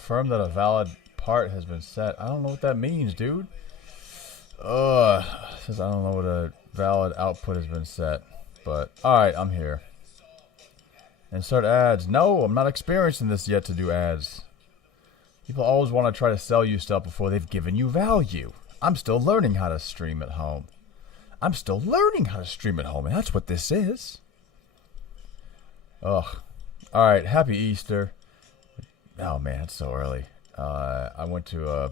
confirm that a valid part has been set. I don't know what that means, dude. Says I don't know what a valid output has been set. But, alright, I'm here. Insert ads. No, I'm not experiencing this yet to do ads. People always want to try to sell you stuff before they've given you value. I'm still learning how to stream at home. I'm still learning how to stream at home, and that's what this is. Ugh. Alright, happy Easter. Oh man, it's so early. I went to,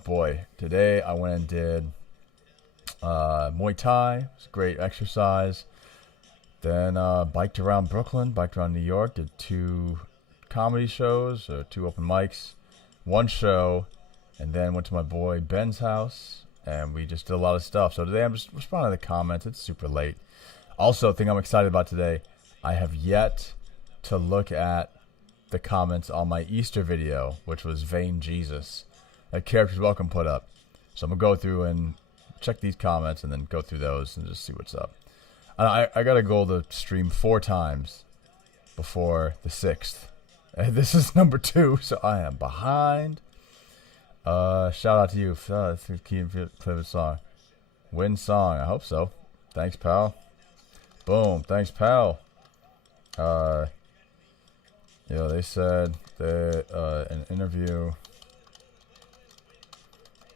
today I went and did Muay Thai. It was a great exercise. Then biked around Brooklyn, biked around New York, did 2 comedy shows, 2 open mics, 1 show, and then went to my boy Ben's house, and we just did a lot of stuff. So today I'm just responding to the comments. It's super late. Also, thing I'm excited about today, I have yet to look at the comments on my Easter video, which was Vain Jesus, that Characters Welcome put up. So I'm going to go through and check these comments and then go through those and just see what's up. I got a goal to stream 4 times before the 6th. And this is number 2, so I am behind. Shout out to you. Keep the song. Win song. I hope so. Thanks, pal. Boom. Thanks, pal. They said that in an interview,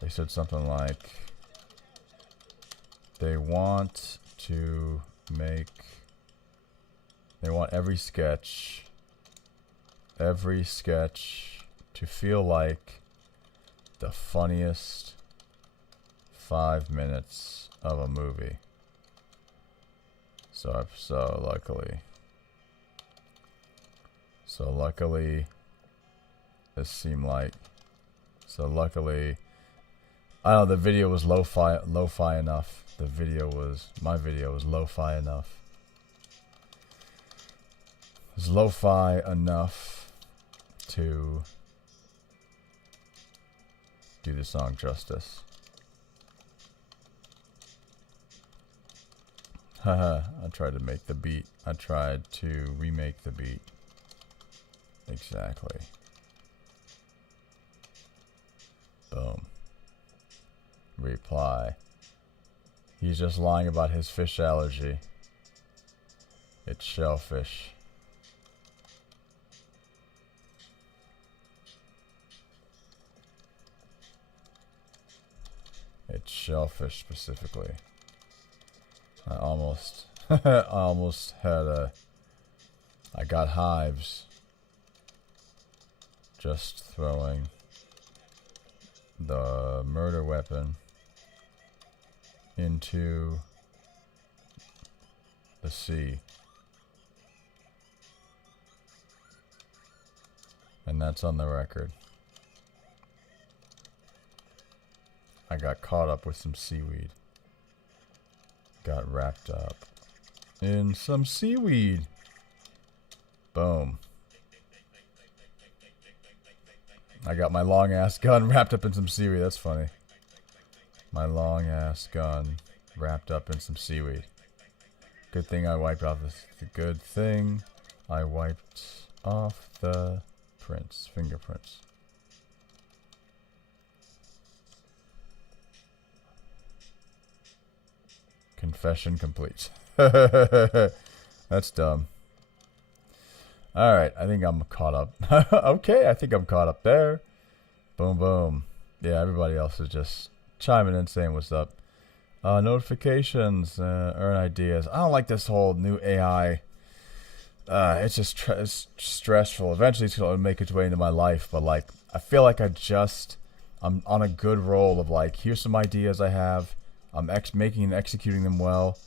they said something like they want every sketch to feel like the funniest 5 minutes of a movie. So luckily this seemed like, I don't know, the video was lo-fi enough. My video was lo-fi enough. It was lo-fi enough to do the song justice. Haha, I tried to make the beat. I tried to remake the beat. Exactly. Boom. Reply. He's just lying about his fish allergy. It's shellfish. It's shellfish specifically. I almost had I got hives just throwing the murder weapon into the sea. And that's on the record. I got caught up with some seaweed. Got wrapped up in some seaweed. Boom. I got my long ass gun wrapped up in some seaweed. That's funny. My long ass gun wrapped up in some seaweed. Good thing I wiped off the good thing I wiped off the fingerprints. Confession complete. That's dumb. Alright, I think I'm caught up. Okay, I think I'm caught up there. Boom, boom. Yeah, everybody else is just chiming in saying what's up. Notifications, earn ideas. I don't like this whole new AI. It's just it's stressful. Eventually it's going to make its way into my life, but like I feel like I'm on a good roll of like, here's some ideas I have. I'm making and executing them well.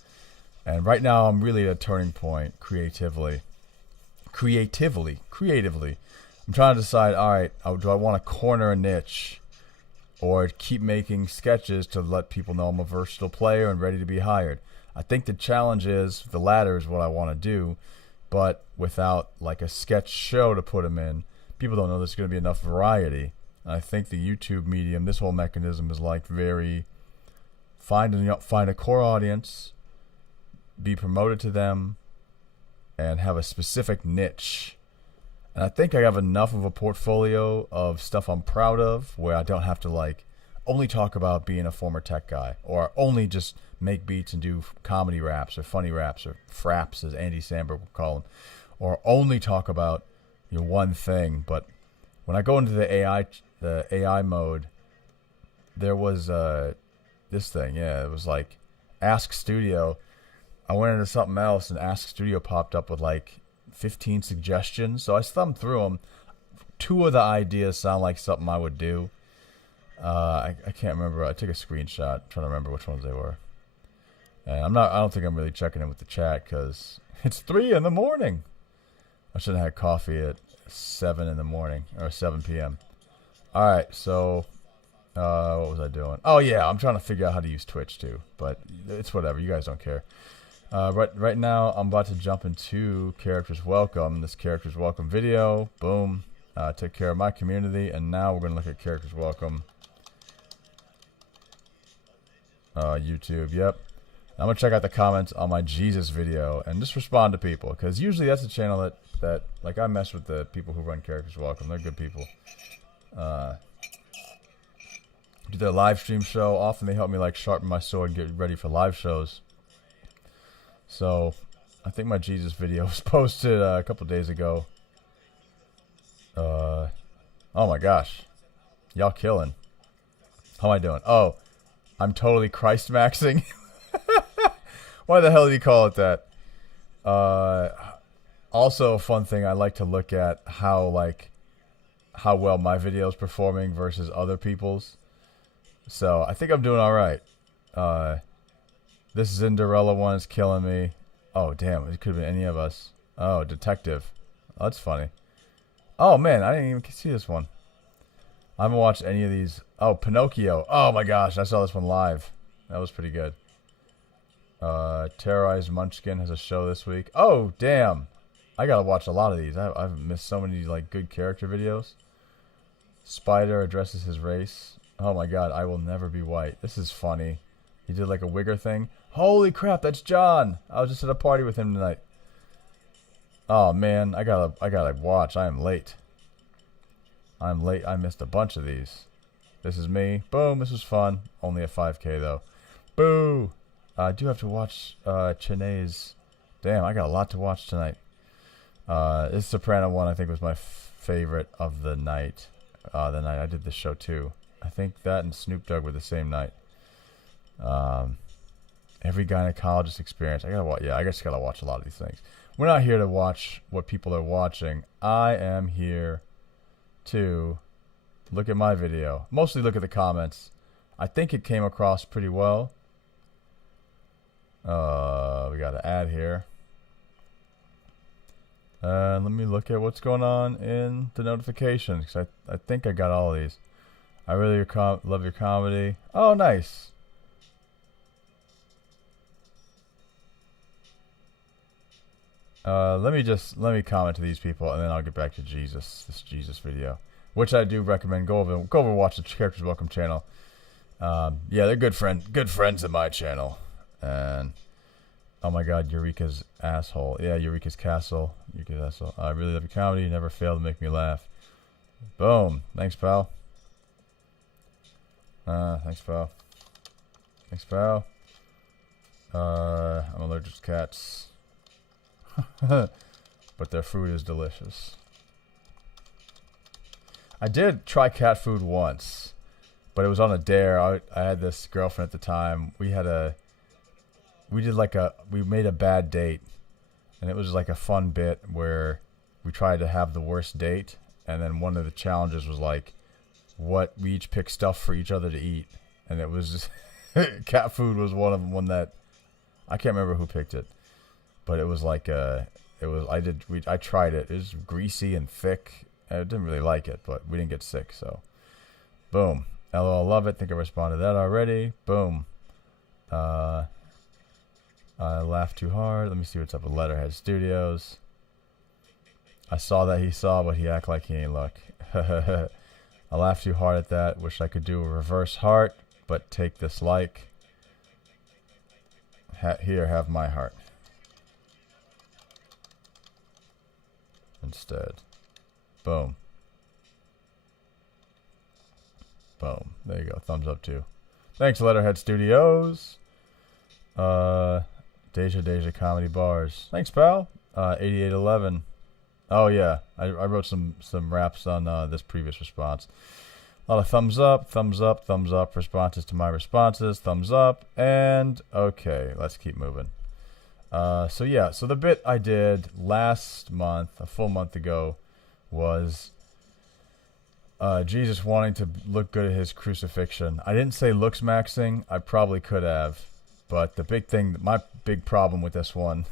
And right now I'm really at a turning point creatively. I'm trying to decide, alright, do I want to corner a niche or keep making sketches to let people know I'm a versatile player and ready to be hired? I think the challenge is, the latter is what I want to do, but without like a sketch show to put them in, people don't know there's going to be enough variety. And I think the YouTube medium, this whole mechanism is like very, find a core audience, be promoted to them, and have a specific niche. And I think I have enough of a portfolio of stuff I'm proud of where I don't have to like only talk about being a former tech guy or only just make beats and do comedy raps or funny raps or fraps as Andy Samberg would call them, or only talk about one thing. But when I go into the AI mode, there was this thing. Yeah, it was like Ask Studio. I went into something else and Ask Studio popped up with like 15 suggestions. So I thumbed through them. 2 of the ideas sound like something I would do. I can't remember. I took a screenshot trying to remember which ones they were. And I don't think I'm really checking in with the chat because it's 3 in the morning. I should have had coffee at 7 in the morning or 7 p.m. All right, so what was I doing? Oh yeah, I'm trying to figure out how to use Twitch too, but it's whatever. You guys don't care. Right now, I'm about to jump into Characters Welcome. This Characters Welcome video. Boom. Took care of my community, and now we're gonna look at Characters Welcome. YouTube. Yep. I'm gonna check out the comments on my Jesus video and just respond to people, because usually that's a channel that like I mess with the people who run Characters Welcome. They're good people. Do their live stream show. Often they help me like sharpen my sword and get ready for live shows. So I think my Jesus video was posted a couple days ago. Oh my gosh, y'all killing. How am I doing? Oh, I'm totally Christ maxing. Why the hell did he call it that? Also a fun thing, I like to look at how well my video is performing versus other people's. So I think I'm doing all right. This Cinderella one is killing me. Oh damn, it could have been any of us. Oh, detective. Oh, that's funny. Oh man, I didn't even see this one. I haven't watched any of these. Oh, Pinocchio. Oh my gosh, I saw this one live. That was pretty good. Terrorized Munchkin has a show this week. Oh damn, I gotta watch a lot of these. I've missed so many like good character videos. Spider addresses his race. Oh my god, I will never be white. This is funny. He did like a wigger thing. Holy crap, that's John. I was just at a party with him tonight. Oh man, I gotta watch. I am late. I'm late. I missed a bunch of these. This is me. Boom, this was fun. Only a 5K though. Boo! I do have to watch Chennai's. Damn, I got a lot to watch tonight. This Soprano one I think was my favorite of the night. The night I did this show too. I think that and Snoop Dogg were the same night. Every gynecologist experience. I just gotta watch a lot of these things. We're not here to watch what people are watching. I am here to look at my video. Mostly look at the comments. I think it came across pretty well. We got an ad here. Let me look at what's going on in the notifications, because I think I got all of these. I really love your comedy. Oh, nice. Let me comment to these people, and then I'll get back to this Jesus video, which I do recommend. Go over and watch the Characters Welcome channel. Yeah, they're good friends of my channel. And oh my god, Eureka's asshole. Yeah, Eureka's castle. Eureka's asshole. I really love your comedy. You never fail to make me laugh. Boom. Thanks, pal. Thanks, pal. Thanks, pal. I'm allergic to cats. But their food is delicious. I did try cat food once, but it was on a dare. I had this girlfriend at the time. We made a bad date, and it was like a fun bit where we tried to have the worst date, and then one of the challenges was like, we each pick stuff for each other to eat, and it was just cat food was one of them. One that I can't remember who picked it, but it was like I tried it. It was greasy and thick. I didn't really like it, but we didn't get sick, so boom. LOL, love it. Think I responded to that already. Boom. I laughed too hard. Let me see what's up with Letterhead Studios. I saw that he saw, but he act like he ain't look. I laughed too hard at that. Wish I could do a reverse heart, but take this like. Here, have my heart. Instead. Boom. Boom. There you go. Thumbs up too. Thanks, Letterhead Studios. Deja Deja Comedy Bars. Thanks, pal. 8811. Oh yeah, I wrote some raps on this previous response. A lot of thumbs up, thumbs up, thumbs up. Responses to my responses. Thumbs up. And okay, let's keep moving. So yeah, so the bit I did last month, a full month ago, was Jesus wanting to look good at his crucifixion. I didn't say looks maxing. I probably could have. But the big thing, my big problem with this one,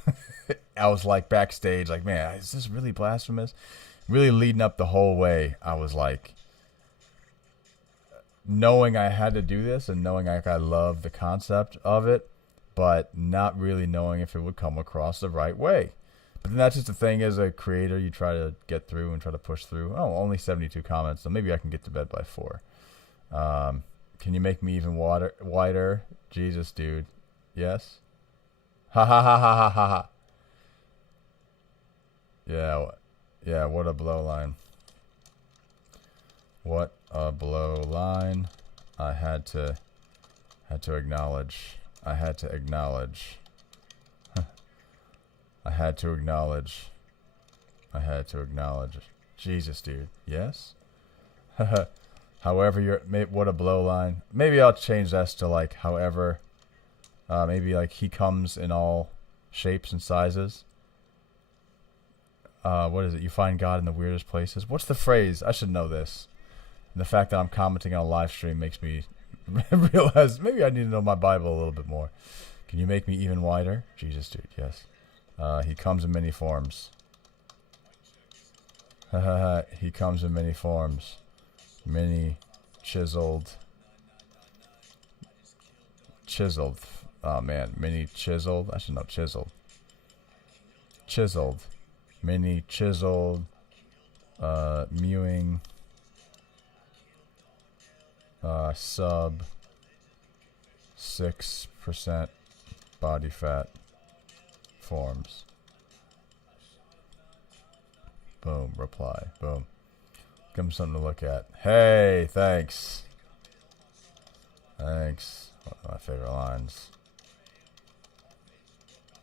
I was like backstage, like, man, is this really blasphemous? Really leading up the whole way, I was like, knowing I had to do this and knowing like I love the concept of it, but not really knowing if it would come across the right way. But then that's just the thing, as a creator, you try to get through and try to push through. Oh, only 72 comments, so maybe I can get to bed by 4. Can you make me even wider? Jesus, dude. Yes? Ha ha ha ha ha ha ha. Yeah, what a blow line. What a blow line. I had to acknowledge. I had to acknowledge. I had to acknowledge. I had to acknowledge. Jesus, dude. Yes? However, what a blow line. Maybe I'll change that to like, however. Maybe like he comes in all shapes and sizes. What is it? You find God in the weirdest places. What's the phrase? I should know this. And the fact that I'm commenting on a live stream makes me realize maybe I need to know my Bible a little bit more. Can you make me even wider? Jesus, dude. Yes. He comes in many forms. He comes in many forms. Many chiseled. Chiseled. Oh man, mini chiseled. I should know chiseled. Chiseled. Mini chiseled. Mewing. Sub 6% body fat forms. Boom, reply. Boom. Give him something to look at. Hey, thanks. Thanks. One of my favorite lines.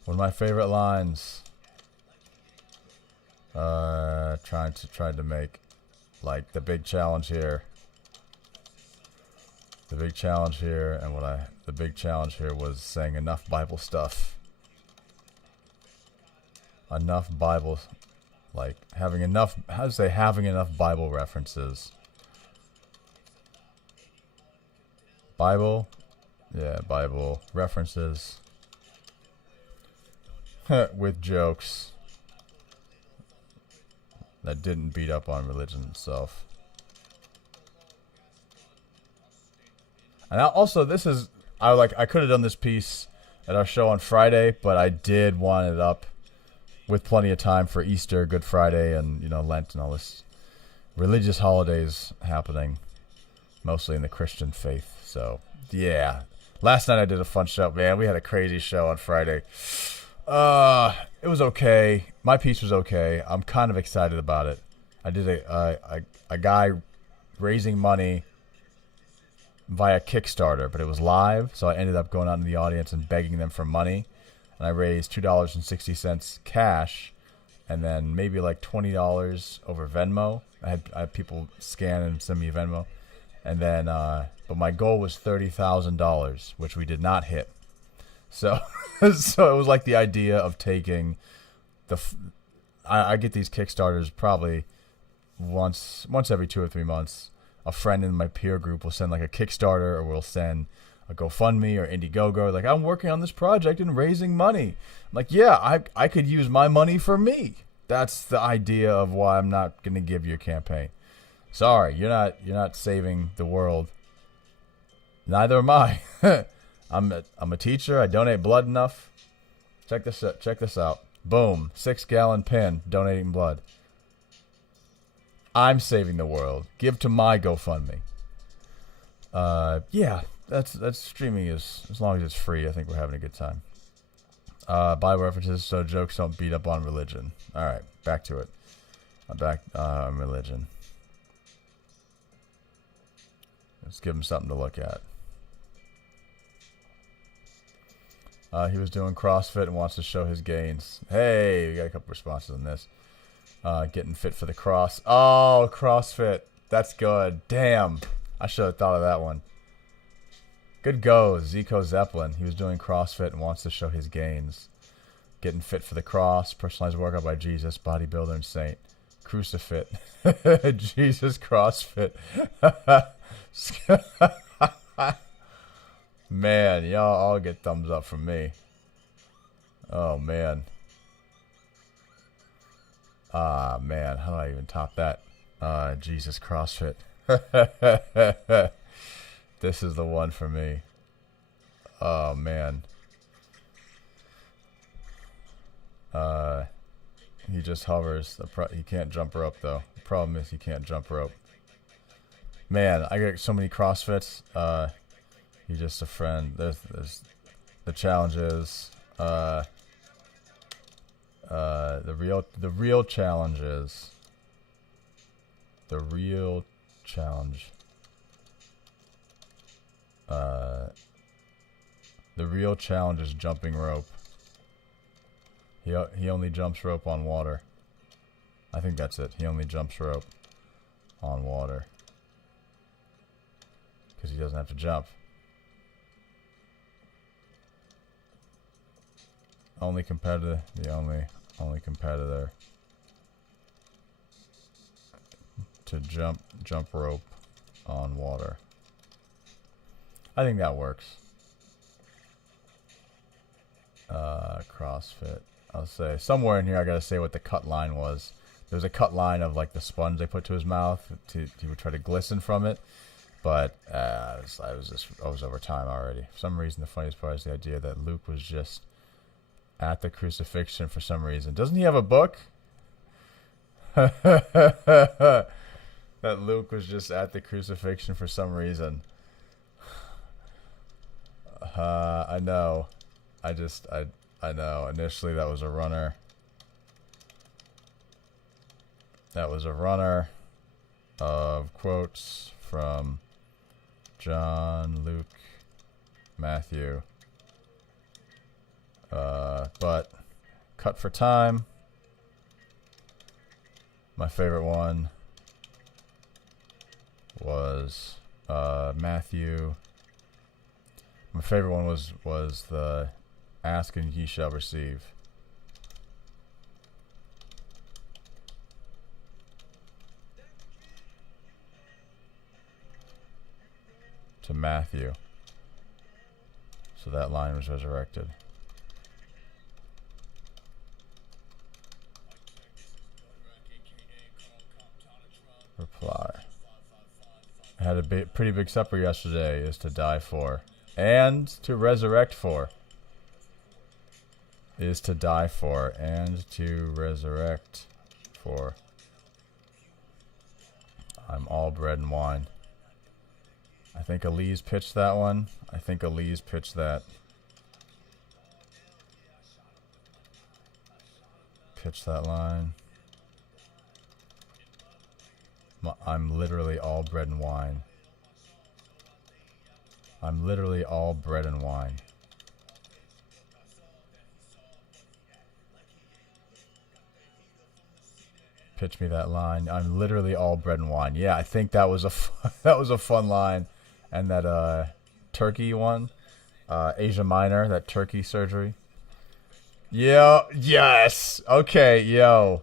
One of my favorite lines. Trying to make like the big challenge here. The big challenge here, and the big challenge here was saying enough Bible stuff. Enough Bible, like having enough, having enough Bible references. Bible, yeah, Bible references with jokes that didn't beat up on religion itself. And also, this is, I could have done this piece at our show on Friday, but I did want it up with plenty of time for Easter, Good Friday, and, Lent and all this religious holidays happening, mostly in the Christian faith. So, yeah. Last night I did a fun show. Man, we had a crazy show on Friday. It was okay. My piece was okay. I'm kind of excited about it. I did a guy raising money via Kickstarter, but it was live, so I ended up going out in the audience and begging them for money, and I raised $2.60 cash, and then maybe like $20 over Venmo. I had people scan and send me Venmo, and then but my goal was $30,000, which we did not hit. So so it was like the idea of taking I get these Kickstarters probably once every 2 or 3 months. A friend in my peer group will send like a Kickstarter, or will send a GoFundMe or Indiegogo. Like, I'm working on this project and raising money. I'm like, yeah, I could use my money for me. That's the idea of why I'm not going to give you a campaign. Sorry, you're not saving the world. Neither am I. I'm a teacher. I donate blood enough. Check this out. Boom, 6-gallon pin, donating blood. I'm saving the world. Give to my GoFundMe. Yeah, that's streaming is, as long as it's free, I think we're having a good time. Bible references so jokes don't beat up on religion. All right, back to it. back on religion. Let's give him something to look at. He was doing CrossFit and wants to show his gains. Hey, we got a couple responses on this. Getting fit for the cross. Oh, CrossFit. That's good. Damn. I should have thought of that one. Good go, Zico Zeppelin. He was doing CrossFit and wants to show his gains. Getting fit for the cross. Personalized workout by Jesus. Bodybuilder and saint. Crucifit. Jesus CrossFit. Man, y'all all get thumbs up from me. Oh, man. Man, how do I even top that? Jesus CrossFit. This is the one for me. Oh, man. He just hovers. He can't jump rope, though. The problem is he can't jump rope. Man, I get so many CrossFits. He's just a friend. There's the challenges. The real challenges. The real challenge. The real challenge is jumping rope. He only jumps rope on water. I think that's it. He only jumps rope on water. Because he doesn't have to jump. Only competitor. The only competitor to jump rope on water. I think that works. CrossFit. I'll say somewhere in here I gotta say what the cut line was. There's a cut line of like the sponge they put to his mouth he would try to glisten from it, but I was over time already. For some reason, the funniest part is the idea that Luke was just at the crucifixion for some reason. Doesn't he have a book? That Luke was just at the crucifixion for some reason. I know. I know. Initially, that was a runner. That was a runner of quotes from John, Luke, Matthew. But cut for time. My favorite one was Matthew. My favorite one was the ask and ye shall receive. To Matthew. So that line was resurrected. Reply. I had a pretty big supper yesterday. Is to die for. And to resurrect for. Is to die for. And to resurrect for. I'm all bread and wine. I think Elise pitched that one. I think Elise pitched that. Pitch that line. I'm literally all bread and wine. I'm literally all bread and wine. Pitch me that line. I'm literally all bread and wine. Yeah, I think that was that was a fun line. And that Turkey one, Asia Minor, that Turkey surgery. Yeah, yes. Okay, yo.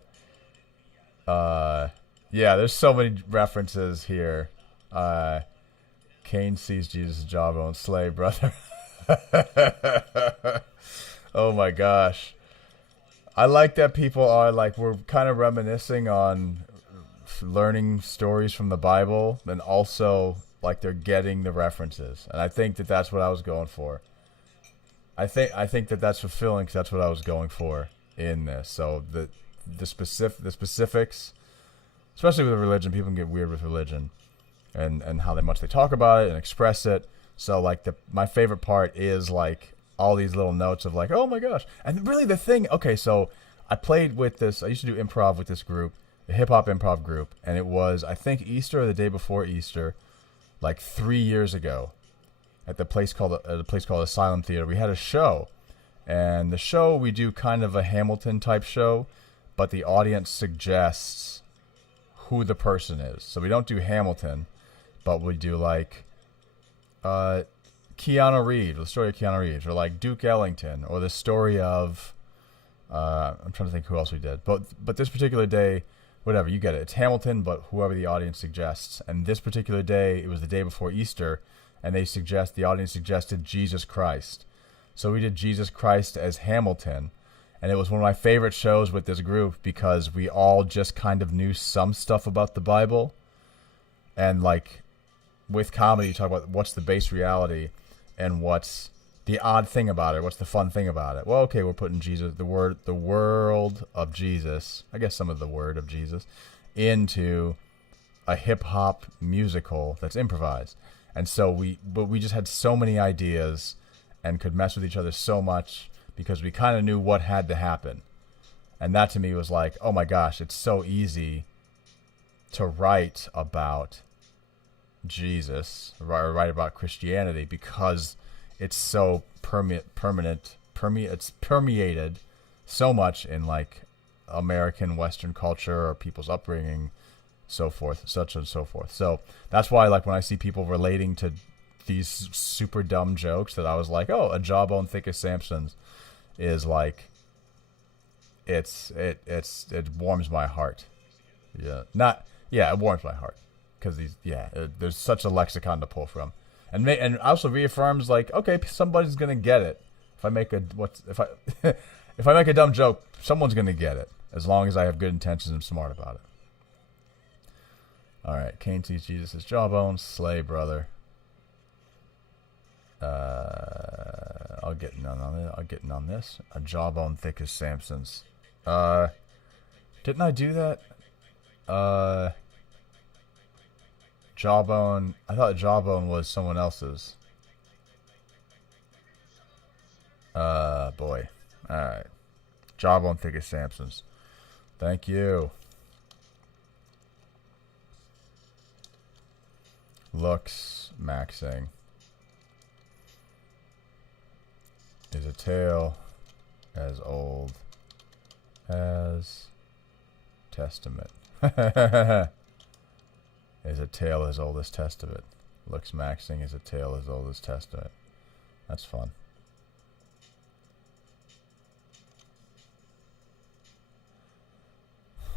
Yeah, there's so many references here. Cain sees Jesus' jawbone, slay, brother. Oh my gosh. I like that people are like, we're kind of reminiscing on learning stories from the Bible and also like they're getting the references. And I think that that's what I was going for. I think that that's fulfilling because that's what I was going for in this. So the specifics, especially with religion, people can get weird with religion and how much they talk about it and express it. So like my favorite part is like all these little notes of like, oh my gosh. And really the thing, okay, so I played with this, I used to do improv with this group a hip hop improv group, and it was, I think, Easter or the day before Easter, like 3 years ago, at the place called Asylum Theater. We had a show, and the show we do kind of a Hamilton type show, but the audience suggests who the person is. So we don't do Hamilton, but we do like Keanu Reeves, the story of Keanu Reeves, or like Duke Ellington, or the story of I'm trying to think who else we did. But this particular day, whatever, you get it. It's Hamilton, but whoever the audience suggests. And this particular day, it was the day before Easter, and the audience suggested Jesus Christ. So we did Jesus Christ as Hamilton, and it was one of my favorite shows with this group because we all just kind of knew some stuff about the Bible. And like with comedy, you talk about what's the base reality and what's the odd thing about it, what's the fun thing about it. Well, okay, we're putting Jesus, the world of Jesus, I guess some of the word of Jesus, into a hip hop musical that's improvised. And so we just had so many ideas and could mess with each other so much because we kind of knew what had to happen. And that to me was like, oh my gosh, it's so easy to write about Jesus, or write about Christianity, because it's so it's permeated so much in like American Western culture or people's upbringing, so forth, such and so forth. So that's why, like, when I see people relating to these super dumb jokes, that I was like, oh, a jawbone thick as Samson's is like, it warms my heart. It warms my heart because there's such a lexicon to pull from, and also reaffirms like, okay, somebody's gonna get it. If I make if I make a dumb joke, someone's gonna get it as long as I have good intentions and smart about it. All right, Cain sees Jesus as jawbone. Slay, brother. I'll get on this. A jawbone thick as Samson's. Didn't I do that? Jawbone. I thought jawbone was someone else's. Boy. All right. Jawbone thick as Samson's. Thank you. Looks maxing. Is a tale as old as Testament. Is a tale as old as Testament. Looks maxing is a tale as old as Testament. That's fun.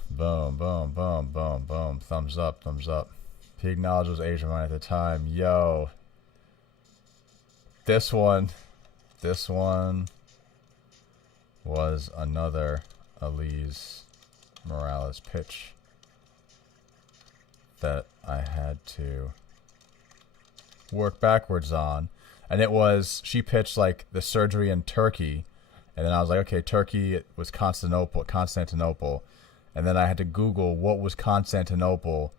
Boom, boom, boom, boom, boom. Thumbs up, thumbs up. He acknowledged was Asia Minor at the time. Yo. This one was another Elise Morales pitch that I had to work backwards on. And it was, she pitched like the surgery in Turkey. And then I was like, okay, Turkey was Constantinople. And then I had to Google what was Constantinople.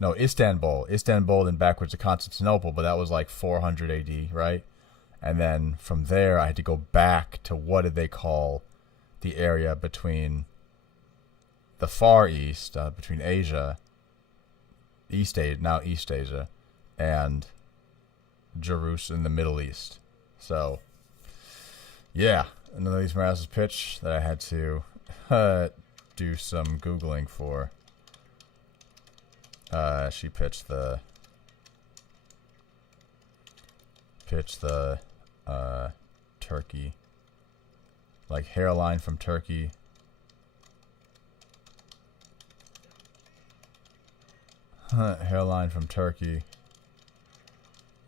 No, Istanbul. Istanbul, then backwards to Constantinople, but that was like 400 AD, right? And then from there, I had to go back to what did they call the area between the Far East, between Asia, East Asia, and Jerusalem, the Middle East. So, yeah, another Elise Morales' pitch that I had to do some Googling for. She pitched the Turkey, like hairline from Turkey. Hairline from Turkey.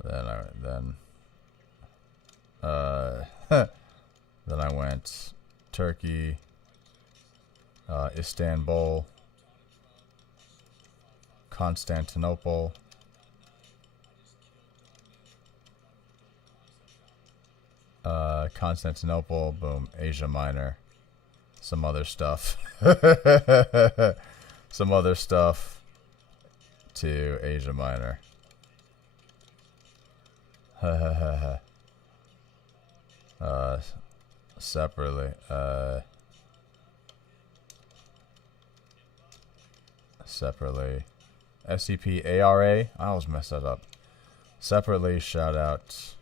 Then I went Turkey, Istanbul, Constantinople, boom, Asia Minor, some other stuff, to Asia Minor. Separately, separately. SEPARA. I always mess that up. Separately, shout out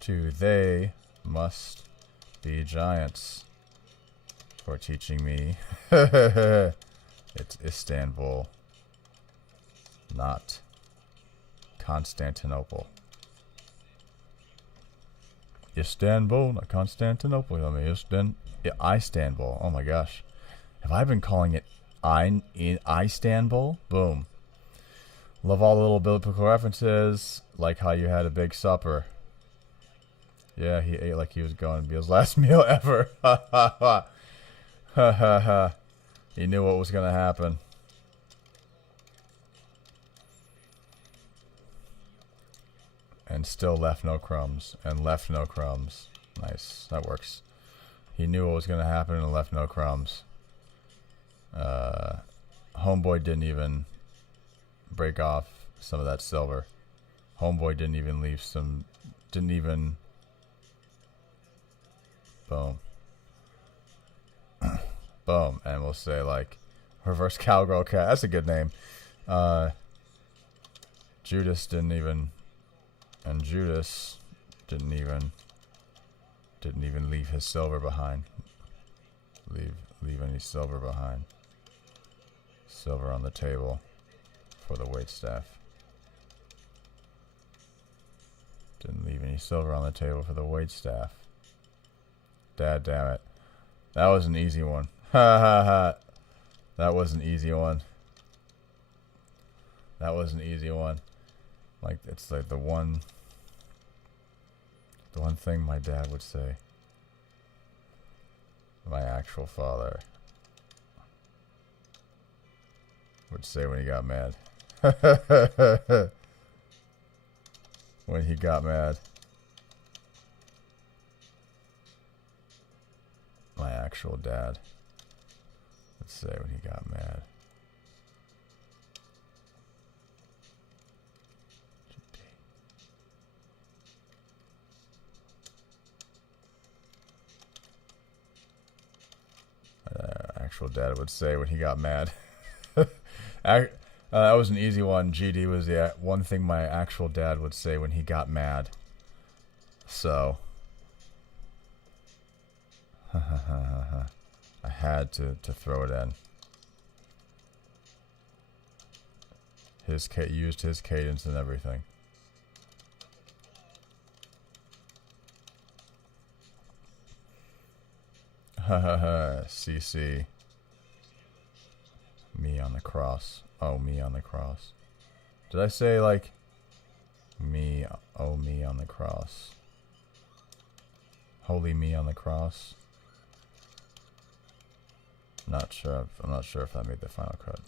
to They Must Be Giants for teaching me. It's Istanbul, not Constantinople. Istanbul, not Constantinople. I mean, Istanbul. Oh my gosh. Have I been calling it Istanbul? Boom. Love all the little biblical references, like how you had a big supper. Yeah, he ate like he was going to be his last meal ever. Ha ha ha. Ha ha ha. He knew what was going to happen. And still left no crumbs. And left no crumbs. Nice. That works. He knew what was going to happen and left no crumbs. Homeboy didn't even break off some of that silver. Homeboy didn't even leave some... Didn't even... Boom. Boom. And we'll say, like, Reverse Cowgirl Cat. That's a good name. Judas didn't even... And Judas didn't even leave his silver behind. Leave any silver behind. Silver on the table for the waitstaff. Didn't leave any silver on the table for the waitstaff. Dad damn it. That was an easy one. Ha ha ha. That was an easy one. That was an easy one. Like, it's like the one thing my dad would say. My actual father would say when he got mad. When he got mad. My actual dad would say when he got mad. Actual dad would say when he got mad. That was an easy one. GD was the one thing my actual dad would say when he got mad. So I had to throw it in. Used his cadence and everything. CC. Me on the cross. Oh, me on the cross. Did I say like me? Oh, me on the cross. Holy me on the cross. Not sure. I'm not sure if I made the final cut.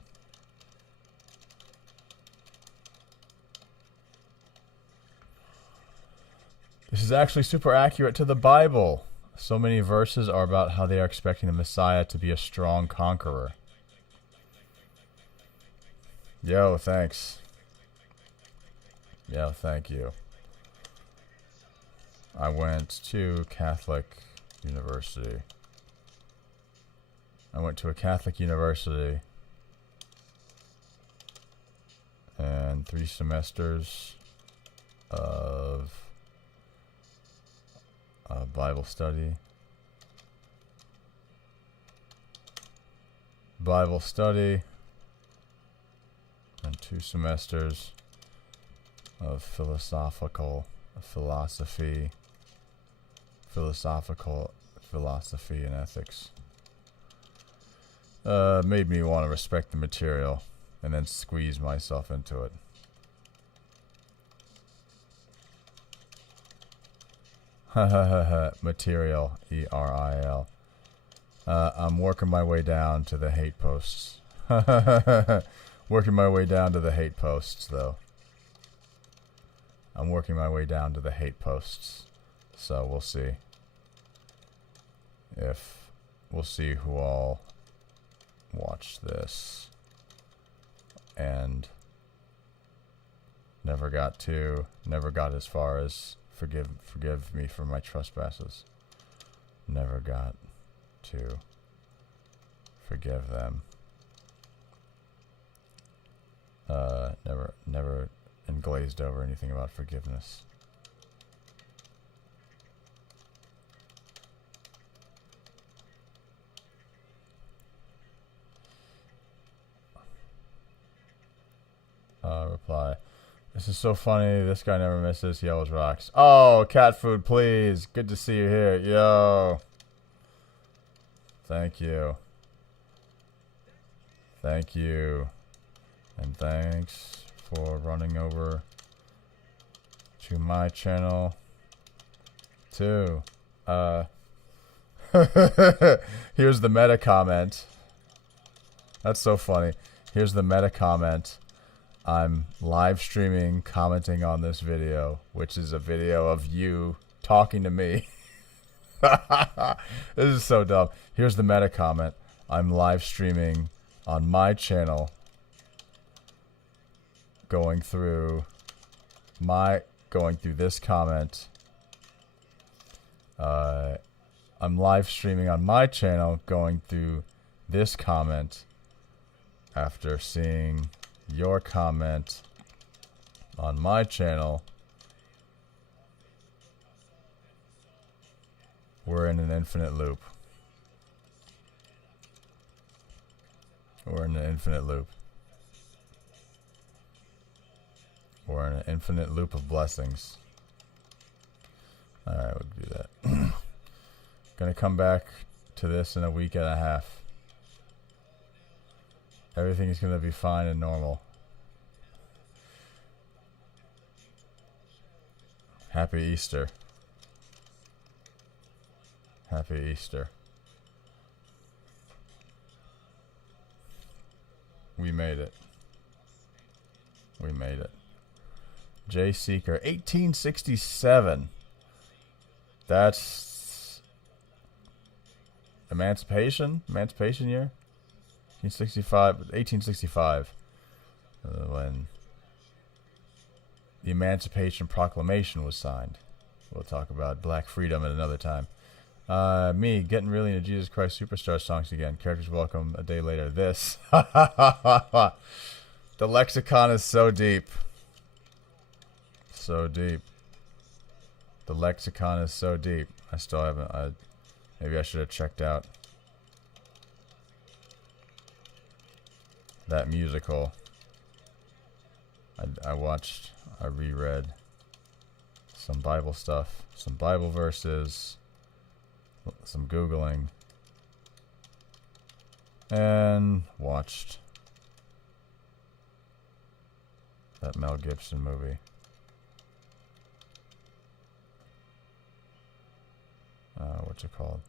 This is actually super accurate to the Bible. So many verses are about how they are expecting the Messiah to be a strong conqueror. Yo, thanks. Yo, thank you. I went to Catholic University. I went to a Catholic university. And 3 semesters of Bible study. Bible study. And 2 semesters of philosophy and ethics. Made me want to respect the material and then squeeze myself into it. Material, ERIL. I'm working my way down to the hate posts. Working my way down to the hate posts, though. I'm working my way down to the hate posts. So we'll see. We'll see who all watched this and never got as far as forgive me for my trespasses. Never got to forgive them glazed over anything about forgiveness. Reply. This is so funny. This guy never misses. He always rocks. Oh, cat food, please. Good to see you here. Yo. Thank you. Thank you. And thanks for running over to my channel too. Here's the meta comment. That's so funny. Here's the meta comment. I'm live streaming, commenting on this video, which is a video of you talking to me. This is so dumb. Here's the meta comment. I'm live streaming on my channel, going through this comment. I'm live streaming on my channel, going through this comment after seeing your comment on my channel. We're in an infinite loop. We're in an infinite loop. We're in an infinite loop of blessings. Alright, we'll do that. Gonna come back to this in a week and a half. Everything is gonna be fine and normal. Happy Easter. Happy Easter. We made it. We made it. J. Seeker, 1867. That's Emancipation? Emancipation year? 1865. When the Emancipation Proclamation was signed. We'll talk about black freedom at another time. Me, getting really into Jesus Christ Superstar songs again. Characters welcome a day later. This. The lexicon is so deep. So deep. The lexicon is so deep. I still haven't. Maybe I should have checked out that musical. I reread some Bible stuff, some Bible verses, some Googling, and watched that Mel Gibson movie. What's it called?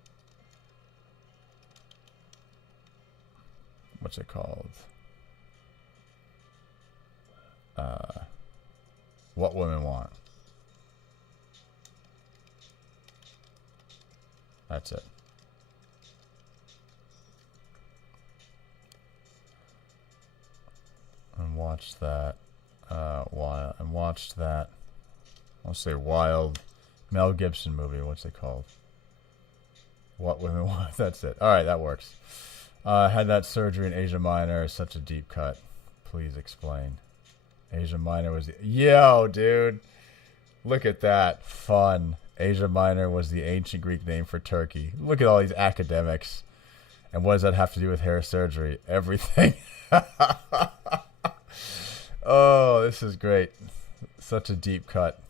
What's it called? What Women Want. That's it. And watched that. Watched that. I'll say wild Mel Gibson movie. What's it called? What Women Want. That's it. All right, that works. Had that surgery in Asia Minor. Such a deep cut. Please explain. Asia Minor was the... Yo, dude. Look at that. Fun. Asia Minor was the ancient Greek name for Turkey. Look at all these academics. And what does that have to do with hair surgery? Everything. Oh, this is great. Such a deep cut.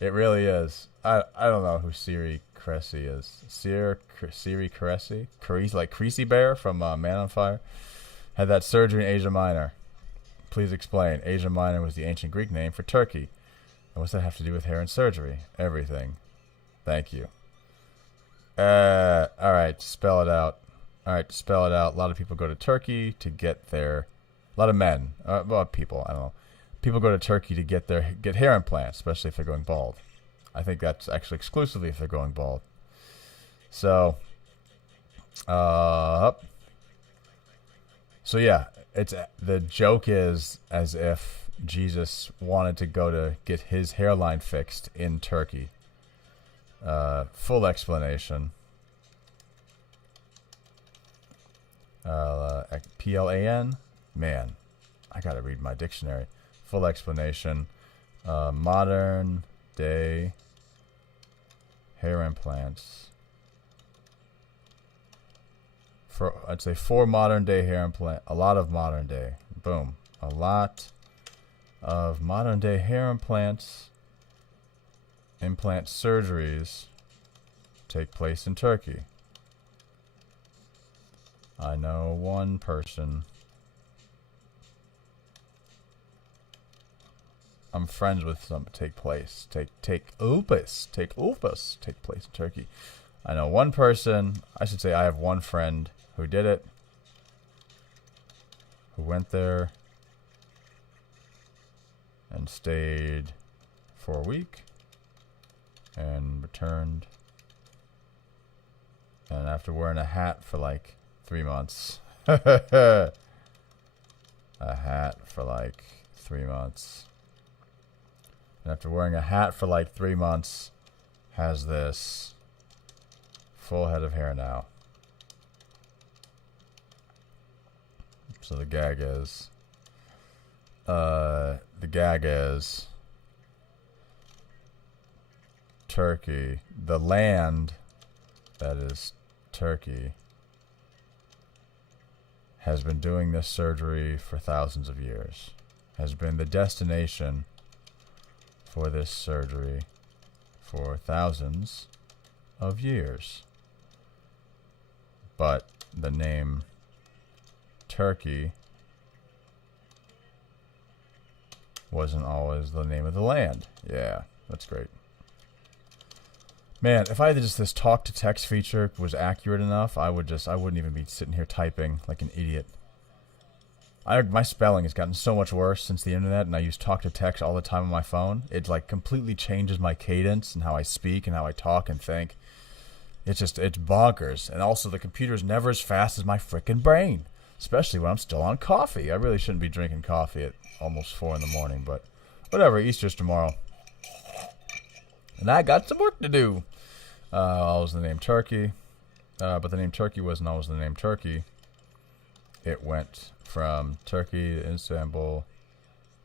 It really is. I don't know who Siri Cressy is. Siri Cressy? Like Creasy Bear from Man on Fire. Had that surgery in Asia Minor. Please explain. Asia Minor was the ancient Greek name for Turkey. And what's that have to do with hair and surgery? Everything. Thank you. Alright, spell it out. Alright, spell it out. A lot of people go to Turkey to get their... A lot of men. Well, people, I don't know. People go to Turkey to get hair implants, especially if they're going bald. I think that's actually exclusively if they're going bald. So, so yeah, the joke is as if Jesus wanted to go to get his hairline fixed in Turkey. Full explanation. Plan. Man, I gotta read my dictionary. Full explanation. Modern day hair implants. I'd say 4 modern day hair implant. A lot of modern day. Boom. A lot of modern day hair implants. Implant surgeries take place in Turkey. I know one person. I'm friends with some. Take place in Turkey. I know one person. I should say I have one friend who did it. Who went there and stayed for a week and returned. And after wearing a hat for like 3 months. A hat for like 3 months. And after wearing a hat for like 3 months, has this full head of hair now. So the gag is Turkey, the land that is Turkey, has been doing this surgery for thousands of years, has been the destination for this surgery for thousands of years. But the name Turkey wasn't always the name of the land. Yeah, that's great. Man, if I had just this talk to text feature was accurate enough, I wouldn't even be sitting here typing like an idiot. My spelling has gotten so much worse since the internet, and I use talk to text all the time on my phone. It like completely changes my cadence and how I speak and how I talk and think. It's bonkers. And also the computer's never as fast as my frickin' brain, especially when I'm still on coffee. I really shouldn't be drinking coffee at almost 4 in the morning, but whatever. Easter's tomorrow. And I got some work to do. Always the name Turkey. But the name Turkey wasn't always the name Turkey. It went from Turkey to Istanbul.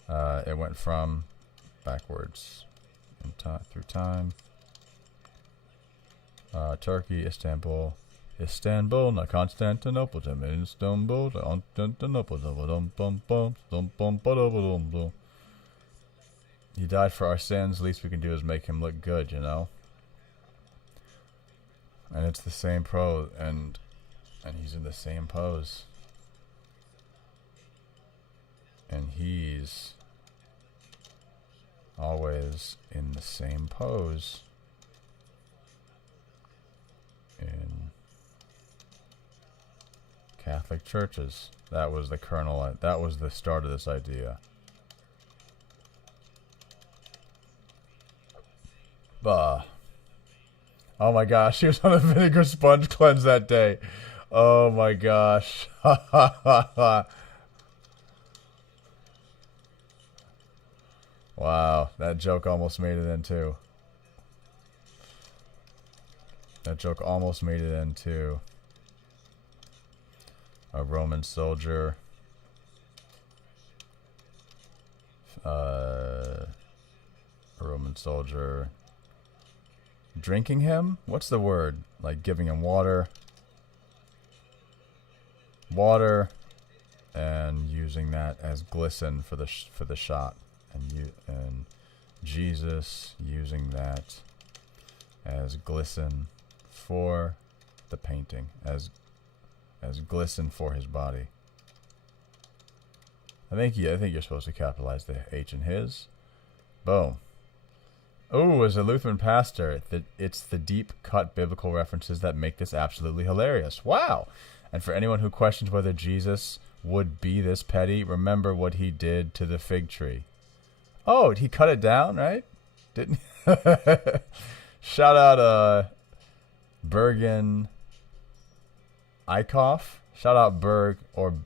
It went from backwards in through time. Turkey, Istanbul, not Constantinople, Istanbul, Constantinople. He died for our sins. Least we can do is make him look good, you know. And it's the same pose, and he's in the same pose. And he's always in the same pose in Catholic churches. That was the kernel. That was the start of this idea. Bah. Oh my gosh, he was on a vinegar sponge cleanse that day. Oh my gosh. Wow, that joke almost made it in too. A Roman soldier. Drinking him? What's the word? Like giving him water. And using that as glisten for the shot. And Jesus using that as glisten for the painting, as glisten for his body. I think you're supposed to capitalize the H in his. Boom. Oh, as a Lutheran pastor, it's the deep cut biblical references that make this absolutely hilarious. Wow. And for anyone who questions whether Jesus would be this petty, remember what he did to the fig tree. Oh, he cut it down, right? Didn't Shout out Bergen Eichhoff. Shout out Bergen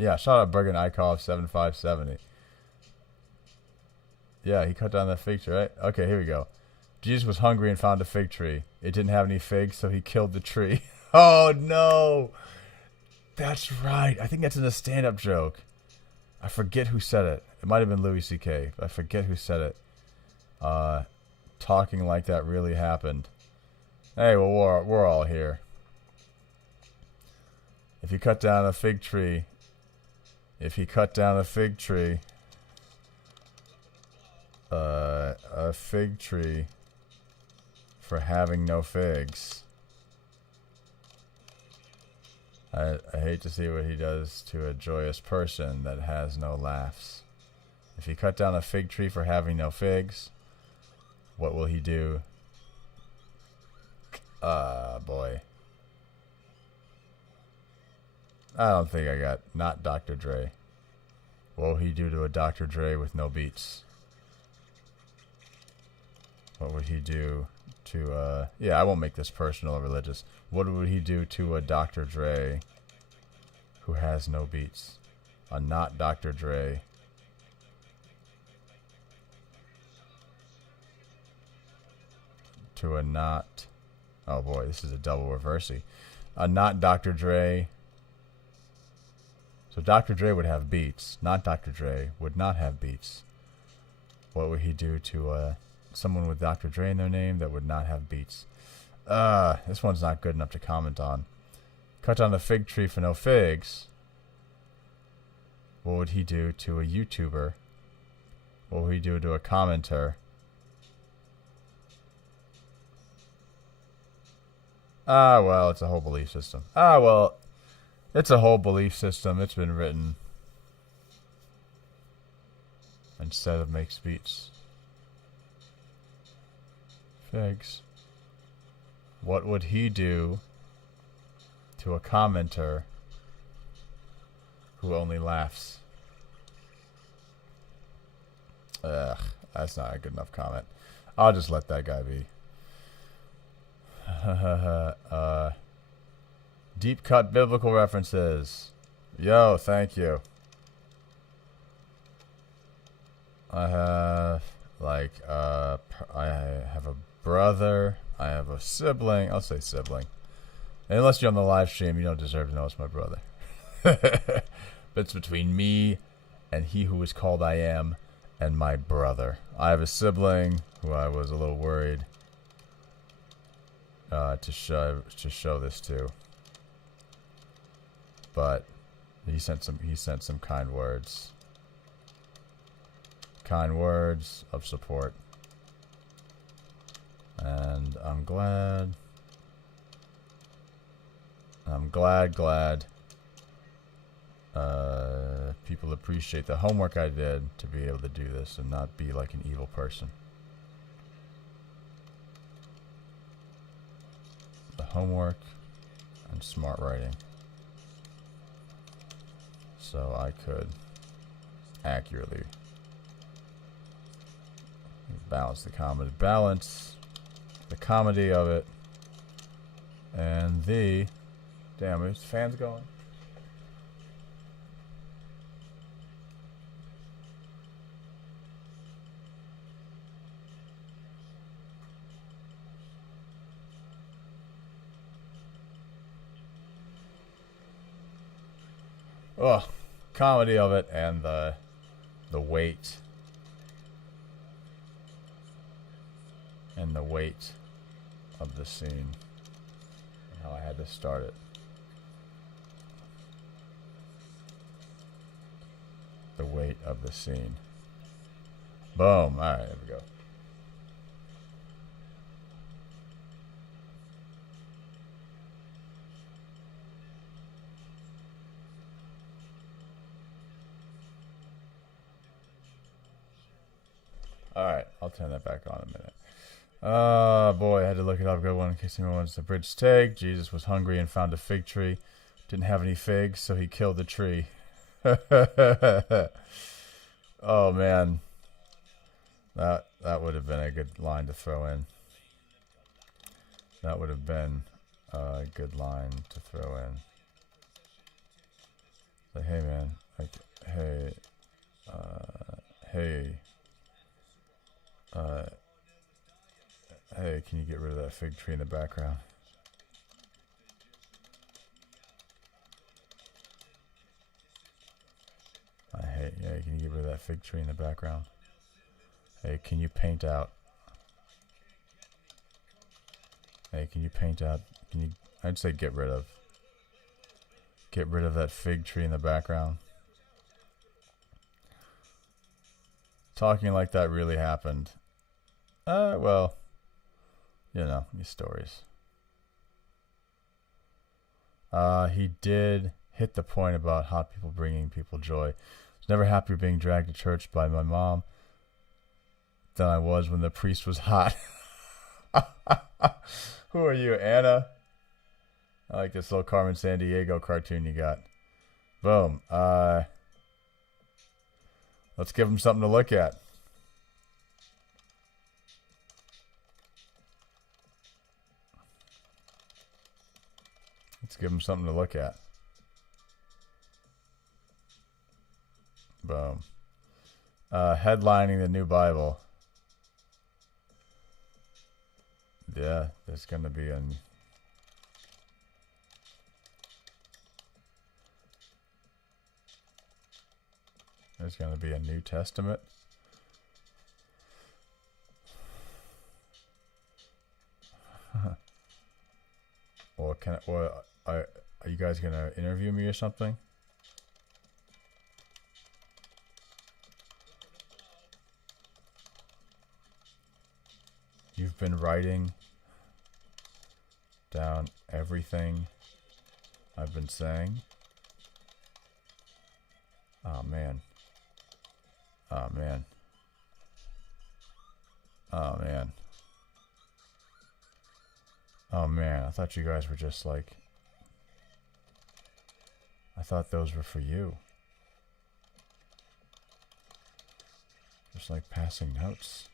Eichhoff 7570. Yeah, he cut down that fig tree, right? Okay, here we go. Jesus was hungry and found a fig tree. It didn't have any figs, so he killed the tree. Oh no. That's right. I think that's in a stand-up joke. I forget who said it. It might have been Louis C.K., but I forget who said it. talking like that really happened. Hey, well, we're all here. If you cut down a fig tree, a fig tree for having no figs. I hate to see what he does to a joyous person that has no laughs. If you cut down a fig tree for having no figs, what will he do? Boy. I don't think I got not Dr. Dre. What will he do to a Dr. Dre with no beats? What would he do to, yeah, I won't make this personal or religious. What would he do to a Dr. Dre who has no beats? A not Dr. Dre. To a not... Oh boy, this is a double reversey. A not Dr. Dre... So Dr. Dre would have beats. Not Dr. Dre would not have beats. What would he do to someone with Dr. Dre in their name that would not have beats? This one's not good enough to comment on. Cut down a fig tree for no figs. What would he do to a YouTuber? What would he do to a commenter? Well, it's a whole belief system. Well... It's a whole belief system. It's been written instead of make beats. Figs. What would he do to a commenter who only laughs? Ugh, that's not a good enough comment. I'll just let that guy be. Deep cut biblical references. Yo, thank you. I have I have a brother. I have a sibling. I'll say sibling. And unless you're on the live stream, you don't deserve to know it's my brother. But it's between me and he who is called I am and my brother. I have a sibling who I was a little worried to show this to. But he sent some kind words. Kind words of support. And I'm glad people appreciate the homework I did to be able to do this and not be like an evil person. The homework and smart writing. So I could accurately balance the comedy of it, and the damn, is fans going? Oh, comedy of it and the weight of the scene and how I had to start it. The weight of the scene. Boom. All right, there we go. Alright, I'll turn that back on in a minute. Boy, I had to look it up. Good one in case anyone wants the bridge take. Jesus was hungry and found a fig tree. Didn't have any figs, so he killed the tree. Oh, man. That would have been a good line to throw in. That would have been a good line to throw in. Like, hey, man. Like, hey. Hey, can you get rid of that fig tree in the background? Hey, can you get rid of that fig tree in the background? Hey, can you paint out? Hey, can you paint out? Can you? I'd say get rid of. Get rid of that fig tree in the background. Talking like that really happened. Well, you know, these stories. He did hit the point about hot people bringing people joy. I was never happier being dragged to church by my mom than I was when the priest was hot. Who are you, Anna? I like this little Carmen Sandiego cartoon you got. Boom. Let's give him something to look at. Let's give him something to look at. Boom. Headlining the new Bible. Yeah, there's going to be a... There's going to be a New Testament. Or are you guys going to interview me or something? You've been writing down everything I've been saying. Oh man. Oh man. Oh man. Oh man, I thought you guys were just like... I thought those were for you. Just like passing notes.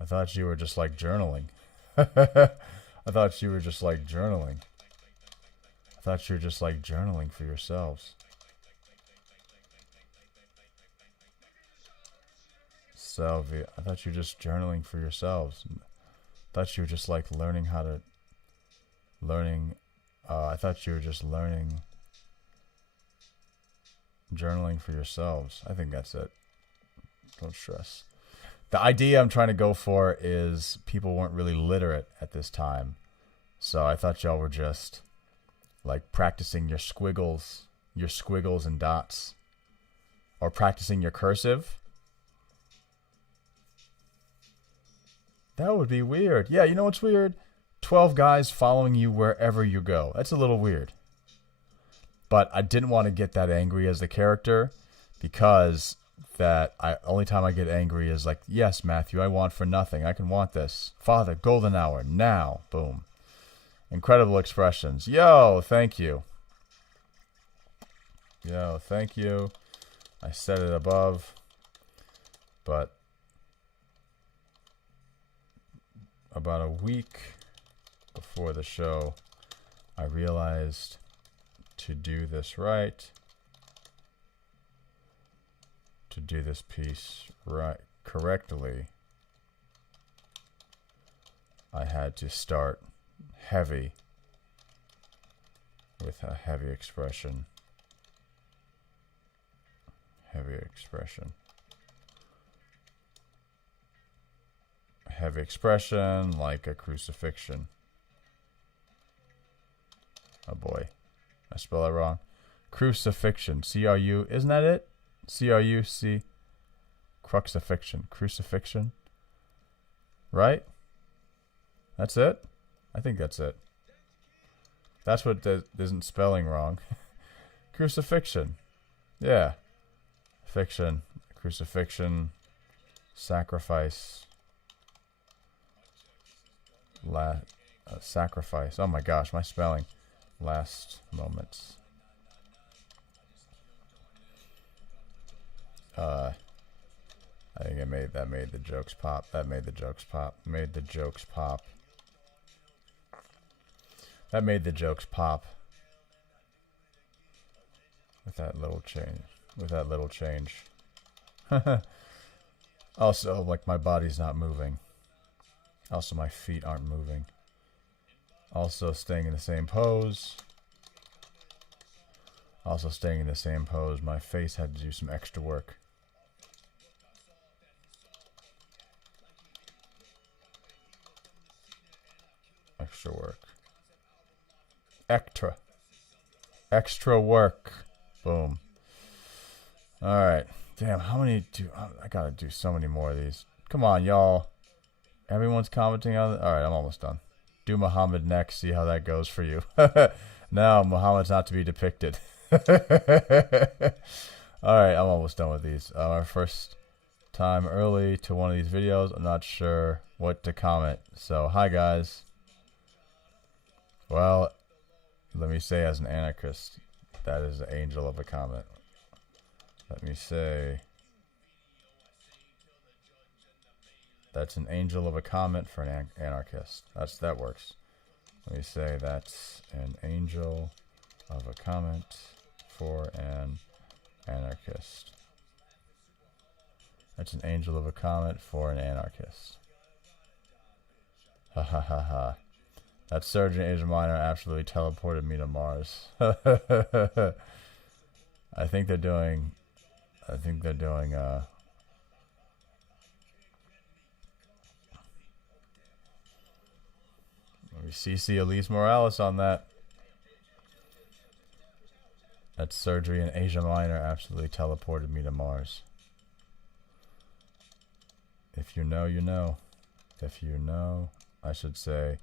I thought you were just like journaling. I thought you were just like journaling. I thought you were just like journaling for yourselves. Salvia, I thought you were just journaling for yourselves. I thought you were just like learning how to... I thought you were just learning... Journaling for yourselves. I think that's it. Don't stress. The idea I'm trying to go for is people weren't really literate at this time. So I thought y'all were just like practicing your squiggles and dots. Or practicing your cursive. That would be weird. Yeah, you know what's weird? 12 guys following you wherever you go. That's a little weird. But I didn't want to get that angry as the character because only time I get angry is like, yes, Matthew, I want for nothing. I can want this. Father, golden hour, now. Boom. Incredible expressions. Yo, thank you. Yo, thank you. I said it above. But about a week before the show, I realized to do this right, to do this piece right correctly, I had to start heavy with a heavy expression. Heavy expression. A heavy expression like a crucifixion. Oh boy. I spell that wrong. Crucifixion. C-R-U. Isn't that it? C-R-U-C. Crucifixion. Crucifixion. Right? That's it? I think that's it. That's what isn't spelling wrong. Crucifixion. Yeah. Fiction. Crucifixion. Sacrifice. Sacrifice. Oh my gosh, my spelling. Last moments. I think that made the jokes pop. That made the jokes pop. Made the jokes pop. That made the jokes pop. With that little change. With that little change. Also, like, my body's not moving. Also, my feet aren't moving. Also, staying in the same pose. Also, staying in the same pose. My face had to do some extra work. extra work. Extra work. Boom. Alright. Damn, how many do... I gotta do so many more of these. Come on, y'all. Everyone's commenting on it. Alright, I'm almost done. Do Muhammad next. See how that goes for you. No, Muhammad's not to be depicted. Alright, I'm almost done with these. Our first time early to one of these videos. I'm not sure what to comment. So, hi guys. Well, let me say as an anarchist, that is an angel of a comment. Let me say that's an angel of a comment for an anarchist. That works. Let me say that's an angel of a comment for an anarchist. That's an angel of a comment for an anarchist. Ha ha ha ha. That surge in Asia Minor absolutely teleported me to Mars. I think they're doing we CC Elise Morales on that. That surgery in Asia Minor absolutely teleported me to Mars. If you know, you know. If you know, I should say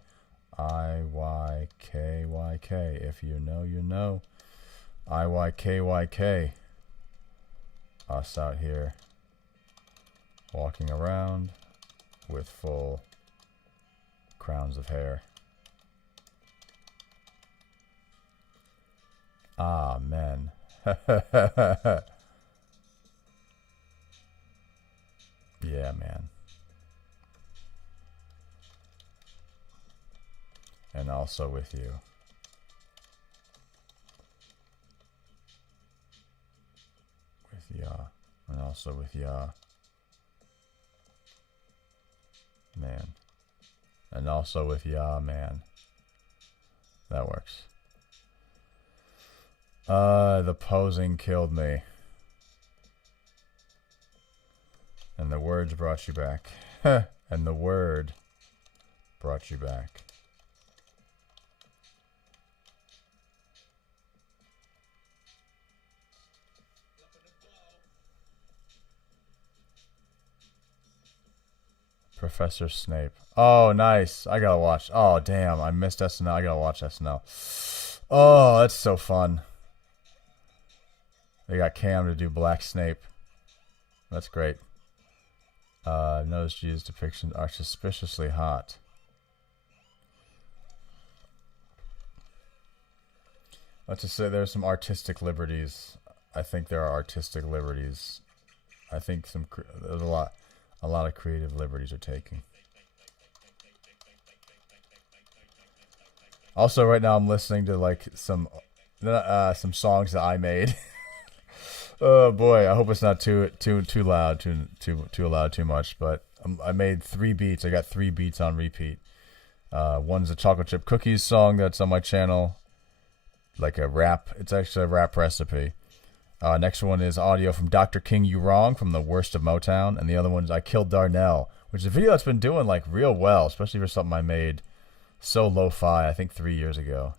IYKYK. If you know, you know. IYKYK. Us out here walking around with full crowns of hair. Amen. Yeah, man. And also with you. With ya. And also with ya. Man. And also with ya, man. That works. The posing killed me. And the words brought you back. And the word brought you back. Professor Snape. Oh, nice. I gotta watch. Oh, damn. I missed SNL. I gotta watch SNL. Oh, that's so fun. They got Cam to do Black Snape. That's great. Notice G's depictions are suspiciously hot. Let's just say there's some artistic liberties. I think there are artistic liberties. I think there's a lot of creative liberties are taking. Also, right now I'm listening to like some songs that I made. Oh boy, I hope it's not too loud, too loud, too much. But I made 3 beats. I got 3 beats on repeat. One's a chocolate chip cookies song that's on my channel, like a rap. It's actually a rap recipe. Next one is audio from Dr. King You Wrong from The Worst of Motown, and the other one's I Killed Darnell, which is a video that's been doing like real well, especially for something I made so lo-fi, I think 3 years ago.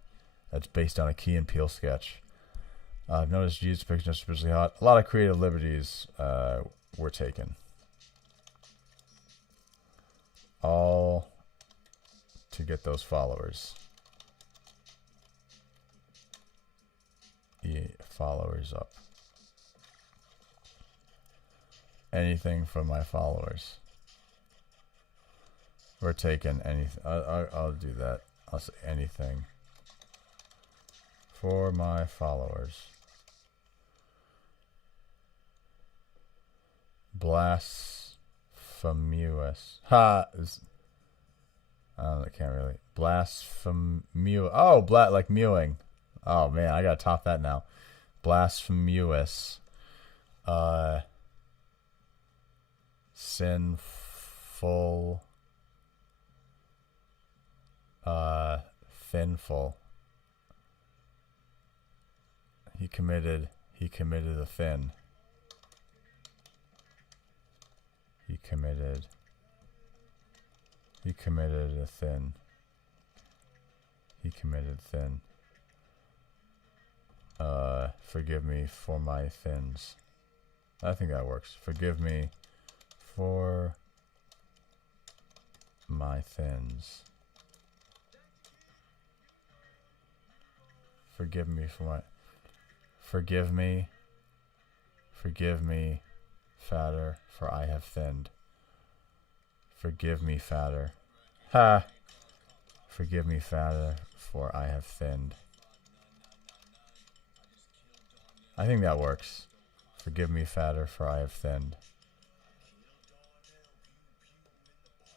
That's based on a Key and Peele sketch. I've noticed G's depiction is especially hot. A lot of creative liberties were taken. All to get those followers. Followers up. Anything from my followers. We're taking anything. I'll do that. I'll say anything for my followers. Blasphemous. Ha! I can't really. Blasphemous. Oh, like mewing. Oh man, I gotta top that now. Blasphemous. Sinful. Thinful. He committed a thin. He committed a thin. He committed thin. Forgive me for my thins. I think that works. Forgive me for my thins. Forgive me for my... Forgive me, fatter, for I have thinned. Forgive me, fatter. Ha! Forgive me, fatter, for I have thinned. I think that works. Forgive me, fatter, for I have thinned.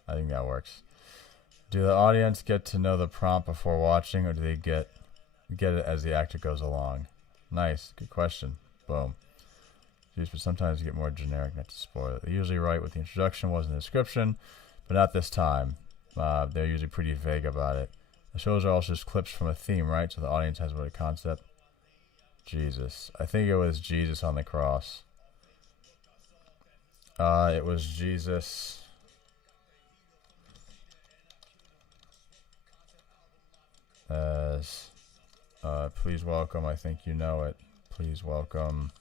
I think that works. Do the audience get to know the prompt before watching, or do they get it as the actor goes along? Nice. Good question. Boom. Jeez, but sometimes you get more generic, not to spoil it. They usually write what the introduction was in the description, but not this time. They're usually pretty vague about it. The shows are also just clips from a theme, right? So the audience has what a concept. Jesus. I think it was Jesus on the cross. It was Jesus. As please welcome, I think you know it. Please welcome.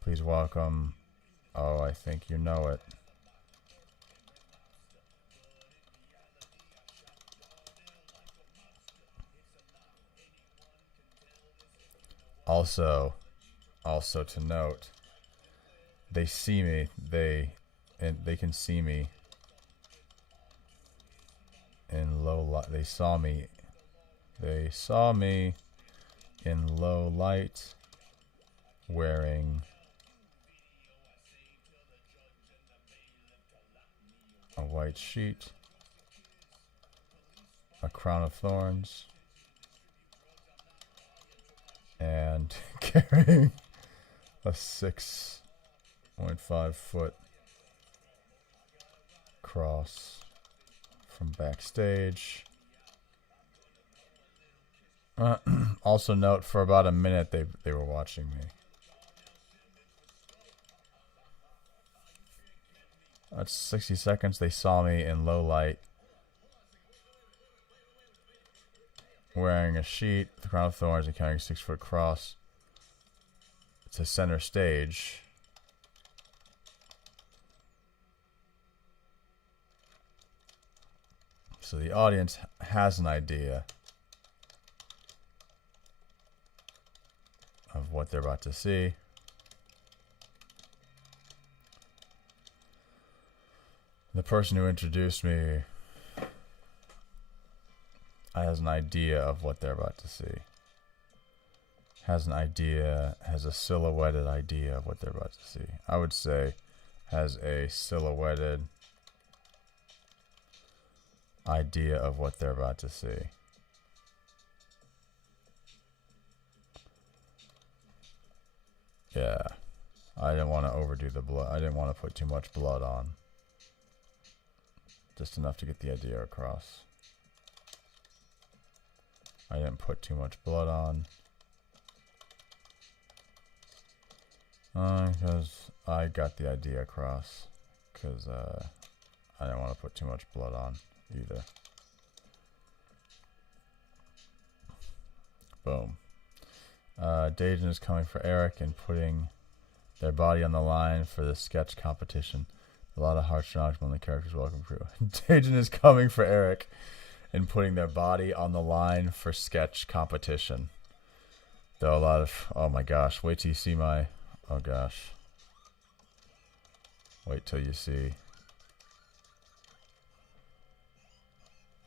Please welcome. Oh, I think you know it. Also to note, they see me. They can see me in low light. They saw me. They saw me in low light, wearing a white sheet, a crown of thorns, and carrying a 6.5 foot cross from backstage. Also note, for about a minute they were watching me. That's 60 seconds. They saw me in low light, wearing a sheet, the crown of thorns, and carrying a 6-foot cross to center stage. So the audience has an idea of what they're about to see. The person who introduced me has an idea of what they're about to see. Has an idea, has a silhouetted idea of what they're about to see. I would say has a silhouetted idea of what they're about to see. Yeah, I didn't want to overdo the blood. I didn't want to put too much blood on. Just enough to get the idea across. I didn't put too much blood on. Because I got the idea across. Because I didn't want to put too much blood on either. Boom. Dejan is coming for Eric and putting their body on the line for the sketch competition. A lot of heartstrings on the characters. Welcome crew. Dejan is coming for Eric and putting their body on the line for sketch competition. There are a lot of... Oh my gosh. Wait till you see my... Oh gosh. Wait till you see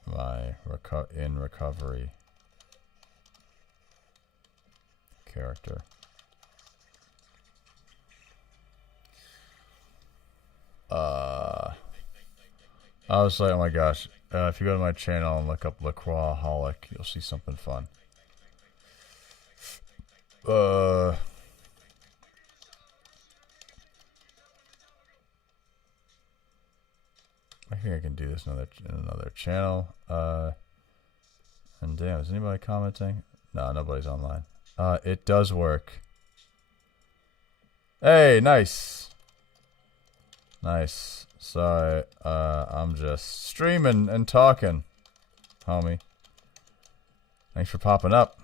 my in recovery character. I was like, oh my gosh. If you go to my channel and look up LaCroixaholic, you'll see something fun. I think I can do this in another channel. And damn, is anybody commenting? No, nobody's online. It does work. Hey, nice. Nice. Sorry, I'm just streaming and talking, homie. Thanks for popping up.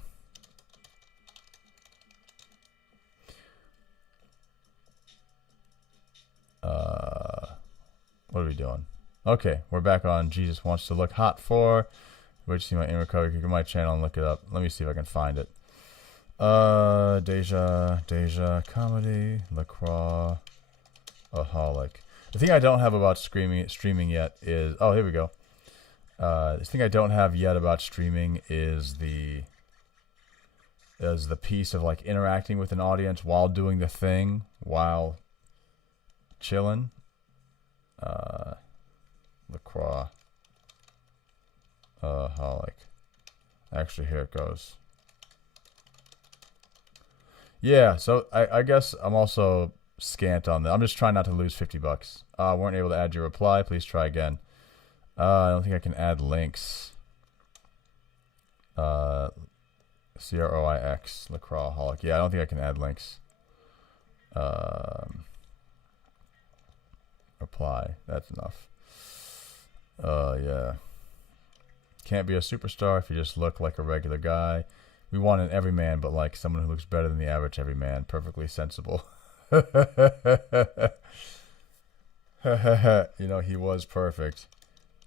What are we doing? Okay, we're back on Jesus Wants to Look Hot 4. Where'd you see my in recovery? You can go to my channel and look it up. Let me see if I can find it. Deja, comedy, LaCroix, aholic. The thing I don't have about streaming yet is... Oh, here we go. The thing I don't have yet about streaming is the piece of like interacting with an audience while doing the thing, while chilling. LaCroix, aholic. Actually, here it goes. Yeah, so I guess I'm also scant on that. I'm just trying not to lose $50. Weren't able to add your reply. Please try again. I don't think I can add links. CROIX, LaCroix, holic. Yeah, I don't think I can add links. Reply. That's enough. Yeah. Can't be a superstar if you just look like a regular guy. We want an everyman, but like someone who looks better than the average everyman. Perfectly sensible. You know, he was perfect.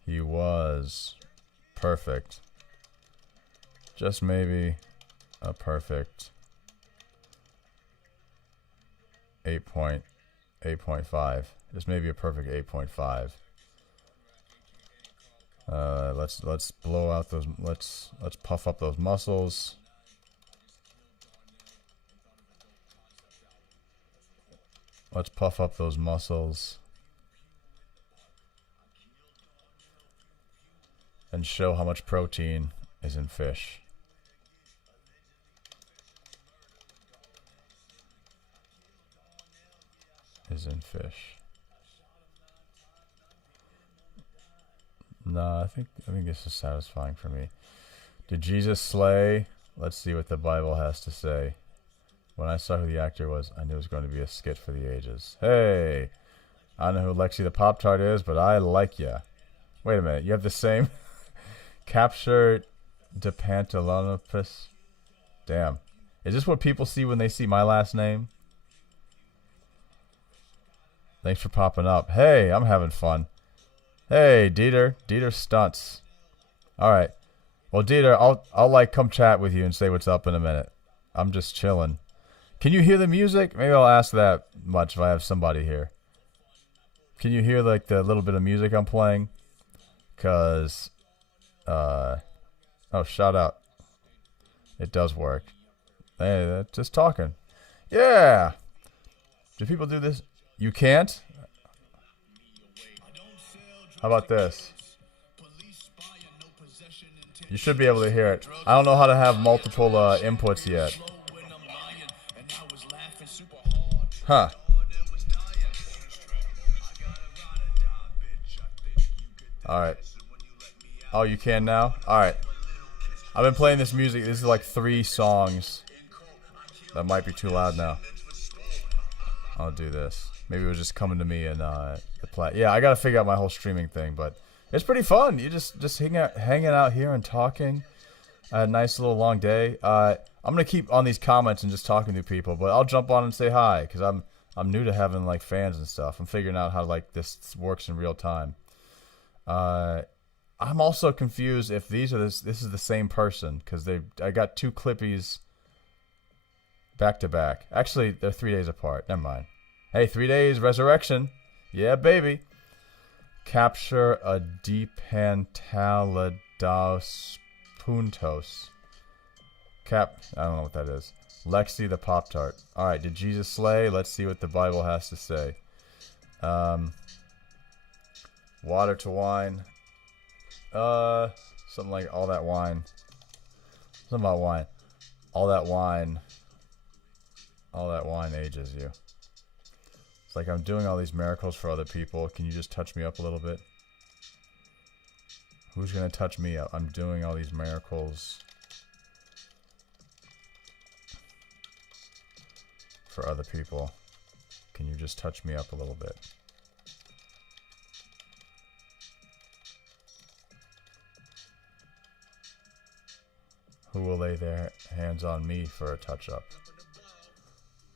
He was perfect. Just maybe a perfect 8.5. Just maybe a perfect 8.5. Let's blow out those. Let's puff up those muscles. Let's puff up those muscles and show how much protein is in fish. No, I think this is satisfying for me. Did Jesus slay? Let's see what the Bible has to say. When I saw who the actor was, I knew it was going to be a skit for the ages. Hey, I don't know who Lexi the Pop-Tart is, but I like ya. Wait a minute, you have the same capture de Pantalonopus. Damn, is this what people see when they see my last name? Thanks for popping up. Hey, I'm having fun. Hey, Dieter. Dieter stunts. All right. Well, Dieter, I'll like come chat with you and say what's up in a minute. I'm just chilling. Can you hear the music? Maybe I'll ask that much if I have somebody here. Can you hear like the little bit of music I'm playing? Cause, oh, shout out. It does work. Hey, just talking. Yeah. Do people do this? You can't? How about this? You should be able to hear it. I don't know how to have multiple inputs yet. Huh. Alright. Oh, you can now? Alright. I've been playing this music. This is like 3 songs. That might be too loud now. I'll do this. Maybe it was just coming to me and the play. Yeah, I gotta figure out my whole streaming thing, but it's pretty fun. You just hanging out here and talking. A nice little long day. I'm gonna keep on these comments and just talking to people, but I'll jump on and say hi because I'm new to having like fans and stuff. I'm figuring out how like this works in real time. I'm also confused if this is the same person because I got 2 clippies back to back. Actually, they're 3 days apart. Never mind. Hey, 3 days resurrection. Yeah, baby. Capture a Depantalados Puntos. I don't know what that is. Lexi the Pop-Tart. Alright, did Jesus slay? Let's see what the Bible has to say. Water to wine. Something like all that wine. Something about wine. All that wine ages you. It's like I'm doing all these miracles for other people. Can you just touch me up a little bit? Who's gonna touch me up? I'm doing all these miracles for other people. Can you just touch me up a little bit? Who will lay their hands on me for a touch-up?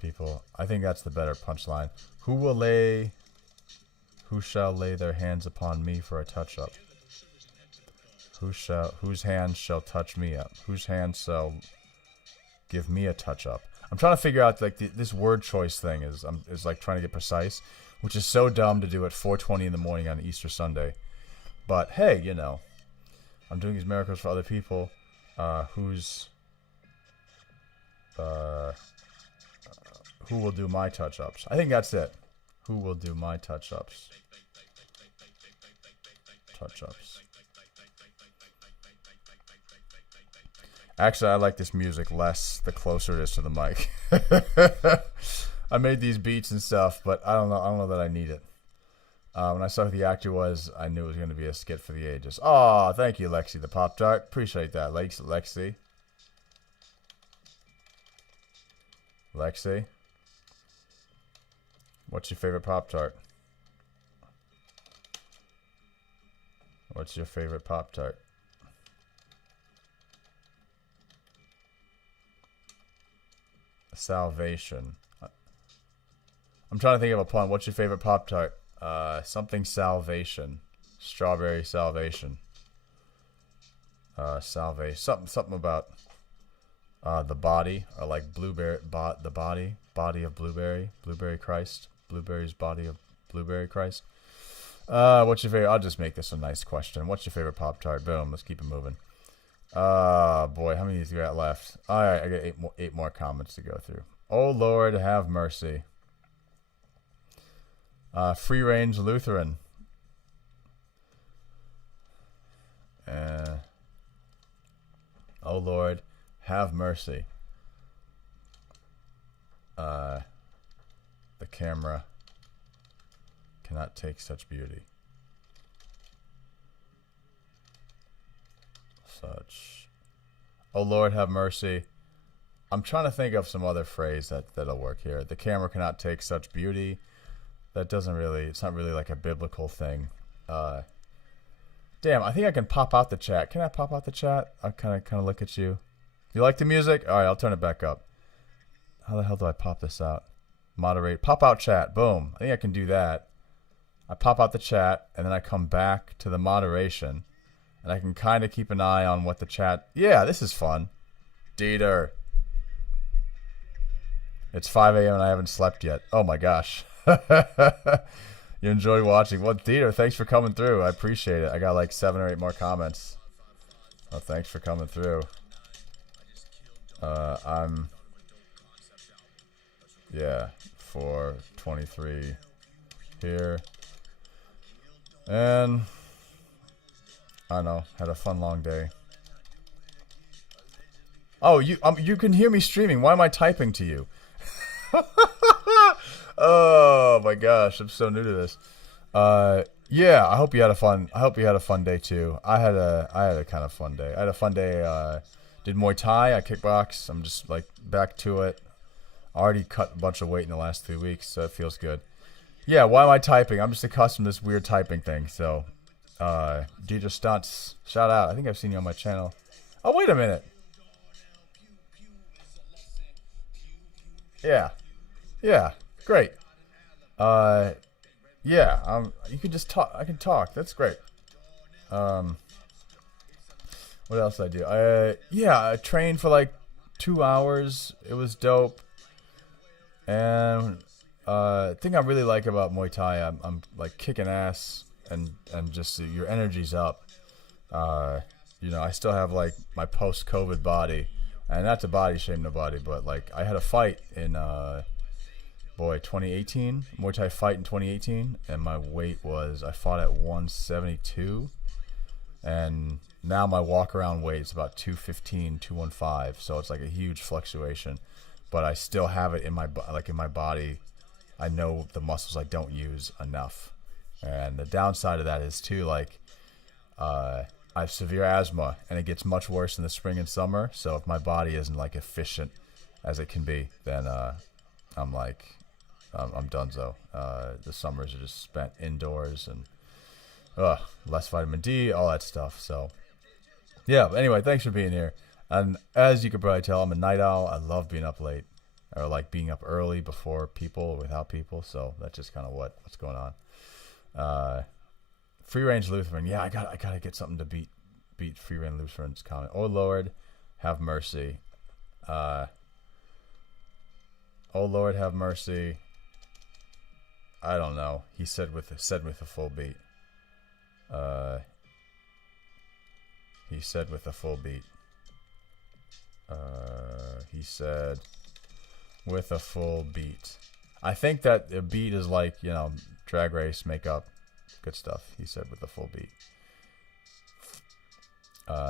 People, I think that's the better punchline. Who shall lay their hands upon me for a touch-up? Whose hands shall touch me up? Whose hands shall give me a touch-up? I'm trying to figure out, like, this word choice thing is like trying to get precise, which is so dumb to do at 4:20 in the morning on Easter Sunday. But hey, you know, I'm doing these miracles for other people. Who will do my touch-ups? I think that's it. Who will do my touch-ups? Touch-ups. Actually, I like this music less the closer it is to the mic. I made these beats and stuff, but I don't know that I need it. When I saw who the actor was, I knew it was going to be a skit for the ages. Oh, thank you, Lexi, the Pop-Tart. Appreciate that, Lexi. Lexi. What's your favorite Pop-Tart? What's your favorite Pop-Tart? Salvation. I'm trying to think of a pun. What's your favorite Pop-Tart? Something salvation. Strawberry salvation. Salvation. Something about the body, or like blueberry, the body of blueberry. Blueberry Christ. Blueberry's body of blueberry Christ. What's your favorite? I'll just make this a nice question. What's your favorite Pop-Tart? Boom. Let's keep it moving. Boy, how many of these we got left? Alright, I got eight more comments to go through. Oh Lord, have mercy. Free range Lutheran. Oh Lord, have mercy. The camera cannot take such beauty. Such. Oh Lord, have mercy. I'm trying to think of some other phrase that'll work here. The camera cannot take such beauty. That doesn't really, it's not really like a biblical thing. Damn, I think I can pop out the chat. Can I pop out the chat? I'll kind of look at you. You like the music? All right, I'll turn it back up. How the hell do I pop this out? Moderate. Pop out chat. Boom. I think I can do that. I pop out the chat, and then I come back to the moderation. And I can kind of keep an eye on what the chat... Yeah, this is fun. Dieter. It's 5 a.m. and I haven't slept yet. Oh my gosh. You enjoy watching. Well, Dieter, thanks for coming through. I appreciate it. I got like 7 or 8 more comments. Oh, thanks for coming through. Yeah, 4:23 here. And... I don't know. Had a fun long day. Oh, you can hear me streaming. Why am I typing to you? Oh my gosh, I'm so new to this. Yeah, I hope you had a fun day too. I had a kind of fun day. I had a fun day. Did Muay Thai. I kickbox. I'm just like back to it. I already cut a bunch of weight in the last 3 weeks, so it feels good. Yeah, why am I typing? I'm just accustomed to this weird typing thing. So, DJ Stunts, shout out. I think I've seen you on my channel. Oh, wait a minute. Yeah, great. Yeah, you can just talk. I can talk. That's great. What else did I do? Yeah, I trained for like 2 hours. It was dope. And thing I really like about Muay Thai, I'm like kicking ass and just your energy's up. You know, I still have like my post-COVID body, and not to body shame nobody, but like I had a fight in 2018, Muay Thai fight in 2018, and my weight was, I fought at 172, and now my walk around weight is about 215, 215, so it's like a huge fluctuation, but I still have it in my body. I know the muscles I don't use enough, and the downside of that is too, like, I have severe asthma, and it gets much worse in the spring and summer, so if my body isn't like efficient as it can be, then I'm donezo. The summers are just spent indoors and less vitamin D, all that stuff. So, yeah. Anyway, thanks for being here. And as you can probably tell, I'm a night owl. I love being up late, or like being up early before people or without people. So that's just kind of what's going on. Free range Lutheran. Yeah, I gotta get something to beat free range Lutheran's comment. Oh Lord, have mercy. Oh Lord, have mercy. I don't know. He said with a full beat. He said with a full beat. He said with a full beat. I think that a beat is like, you know, drag race, makeup, good stuff. He said with a full beat.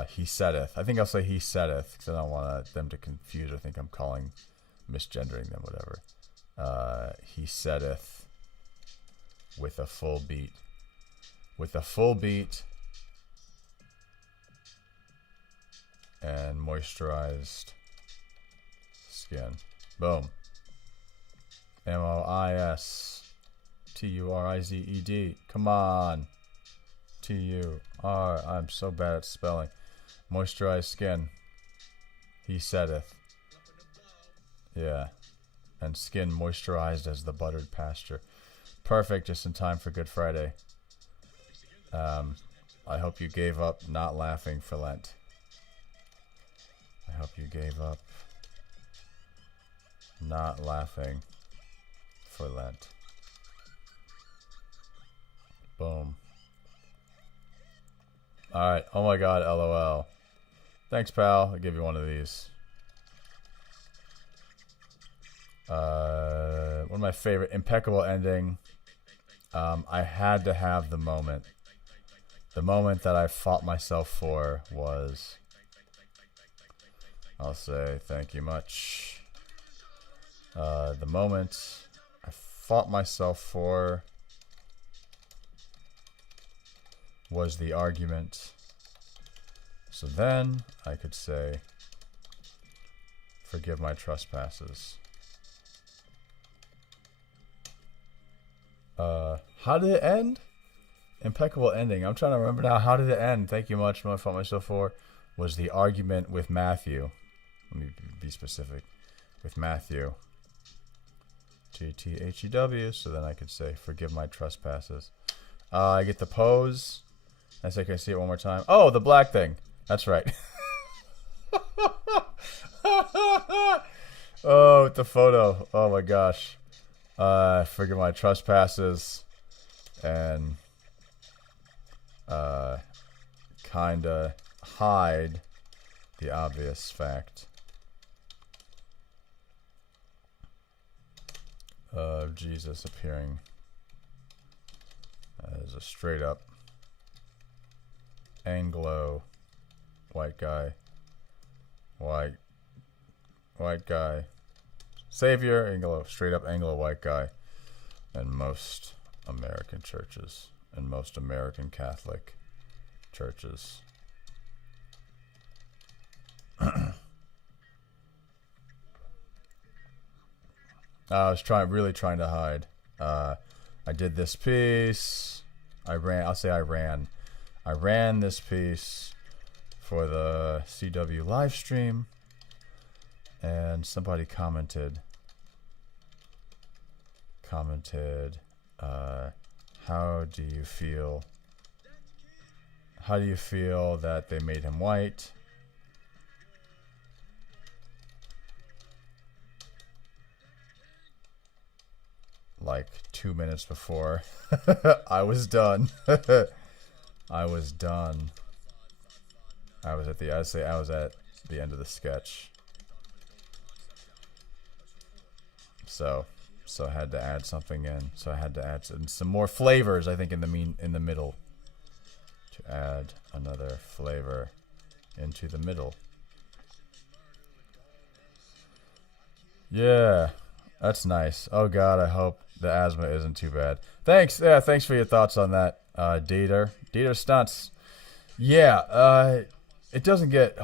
He saideth. I think I'll say he saideth because I don't want them to confuse or think I'm misgendering them, whatever. He saideth with a full beat. With a full beat and moisturized skin. Boom. MOISTURIZED. Come on. TUR. I'm so bad at spelling. Moisturized skin. He saideth. Yeah. And skin moisturized as the buttered pasture. Perfect, just in time for Good Friday. I hope you gave up not laughing for Lent. I hope you gave up not laughing for Lent. Boom. Alright. Oh my god, LOL. Thanks, pal. I'll give you one of these. One of my favorite, impeccable ending. I had to have the moment. The moment that I fought myself for was... I'll say thank you much. The moment I fought myself for was the argument. So then I could say, forgive my trespasses. How did it end? Impeccable ending. I'm trying to remember now. How did it end? Thank you much. What I fought myself for was the argument with Matthew. Let me be specific. With Matthew. GTHEW. So then I could say, forgive my trespasses. I get the pose. I say, can I see it one more time? Oh, the black thing. That's right. Oh, the photo. Oh my gosh. Forgive my trespasses. And kinda hide the obvious fact of Jesus appearing as a straight up Anglo white guy, white guy, savior, straight up Anglo white guy, in most American churches and most American Catholic churches. I was really trying to hide. I did this piece. I ran this piece for the CW live stream, and somebody commented, how do you feel that they made him white? Like 2 minutes before I was done. I was done. I was at the end of the sketch. So I had to add something in. So I had to add some more flavors, I think, in the middle. To add another flavor into the middle. Yeah, that's nice. Oh God, I hope the asthma isn't too bad. Thanks. Yeah, thanks for your thoughts on that, Dieter Stunts. Yeah, it doesn't get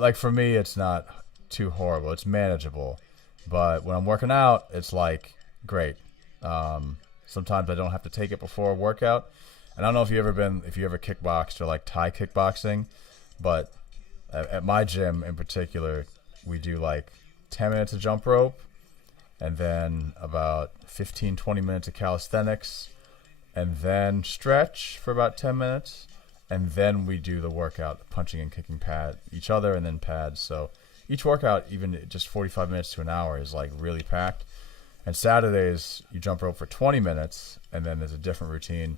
like for me, it's not too horrible. It's manageable. But when I'm working out, it's like great. Sometimes I don't have to take it before a workout. And I don't know if you ever kickboxed or like Thai kickboxing, but at my gym in particular, we do like 10 minutes of jump rope, and then about 15, 20 minutes of calisthenics, and then stretch for about 10 minutes, and then we do the workout, punching and kicking pad each other, and then pads. So each workout, even just 45 minutes to an hour, is like really packed. And Saturdays, you jump rope for 20 minutes, and then there's a different routine.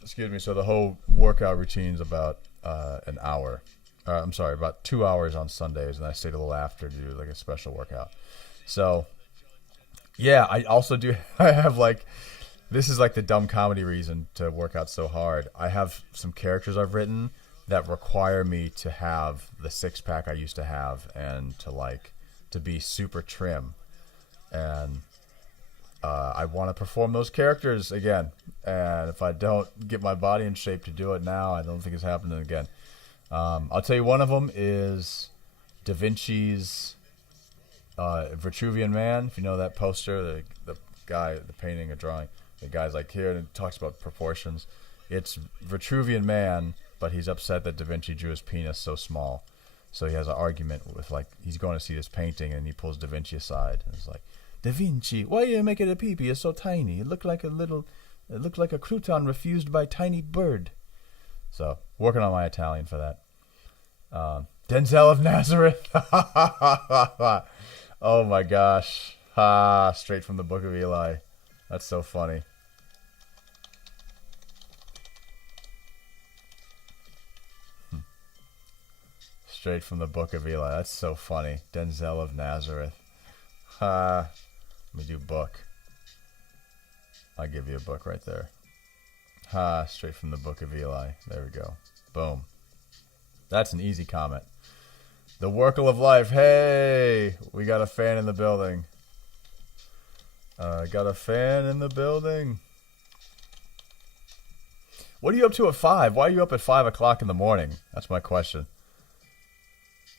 Excuse me. So the whole workout routine is about an hour. I'm sorry, about 2 hours on Sundays, and I stayed a little after to do like a special workout. So, yeah, I also do. I have like, this is like the dumb comedy reason to work out so hard. I have some characters I've written that require me to have the six pack I used to have, and to be super trim. And I want to perform those characters again. And if I don't get my body in shape to do it now, I don't think it's happening again. I'll tell you, one of them is Da Vinci's Vitruvian Man. If you know that poster, the guy, the painting, a drawing, the guy's like here and it talks about proportions. It's Vitruvian Man, but he's upset that Da Vinci drew his penis so small. So he has an argument with, like, he's going to see this painting, and he pulls Da Vinci aside. And it's like, Da Vinci, why you make it a peepee? It's so tiny. It looked like a crouton refused by a tiny bird. So, working on my Italian for that. Denzel of Nazareth. Oh my gosh. Straight from the Book of Eli. That's so funny. Straight from the Book of Eli. That's so funny. Denzel of Nazareth. Let me do book. I'll give you a book right there. Straight from the Book of Eli. There we go. Boom. That's an easy comment. The Workle of Life. Hey, we got a fan in the building. Got a fan in the building. What are you up to at 5? Why are you up at 5 o'clock in the morning? That's my question.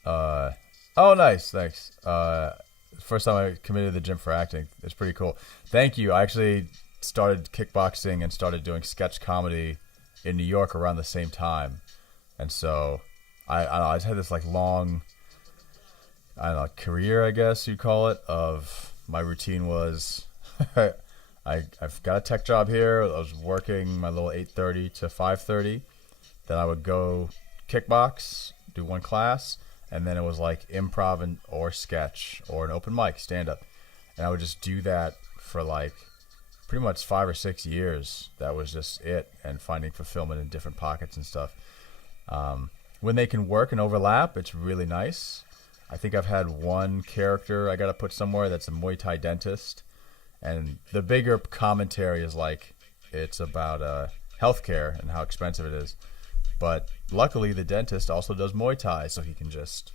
Oh, nice. Thanks. First time I committed to the gym for acting. It's pretty cool. Thank you. I actually started kickboxing and started doing sketch comedy in New York around the same time. And so I don't know, I just had this like long, I don't know, career, I guess you'd call it, of my routine was I've got a tech job here. I was working my little 8:30 to 5:30. Then I would go kickbox, do one class, and then it was like improv or sketch or an open mic, stand up. And I would just do that for like pretty much 5 or 6 years. That was just it, and finding fulfillment in different pockets and stuff. When they can work and overlap, it's really nice. I think I've had one character I got to put somewhere that's a Muay Thai dentist. And the bigger commentary is like, it's about healthcare and how expensive it is. But luckily, the dentist also does Muay Thai, so he can just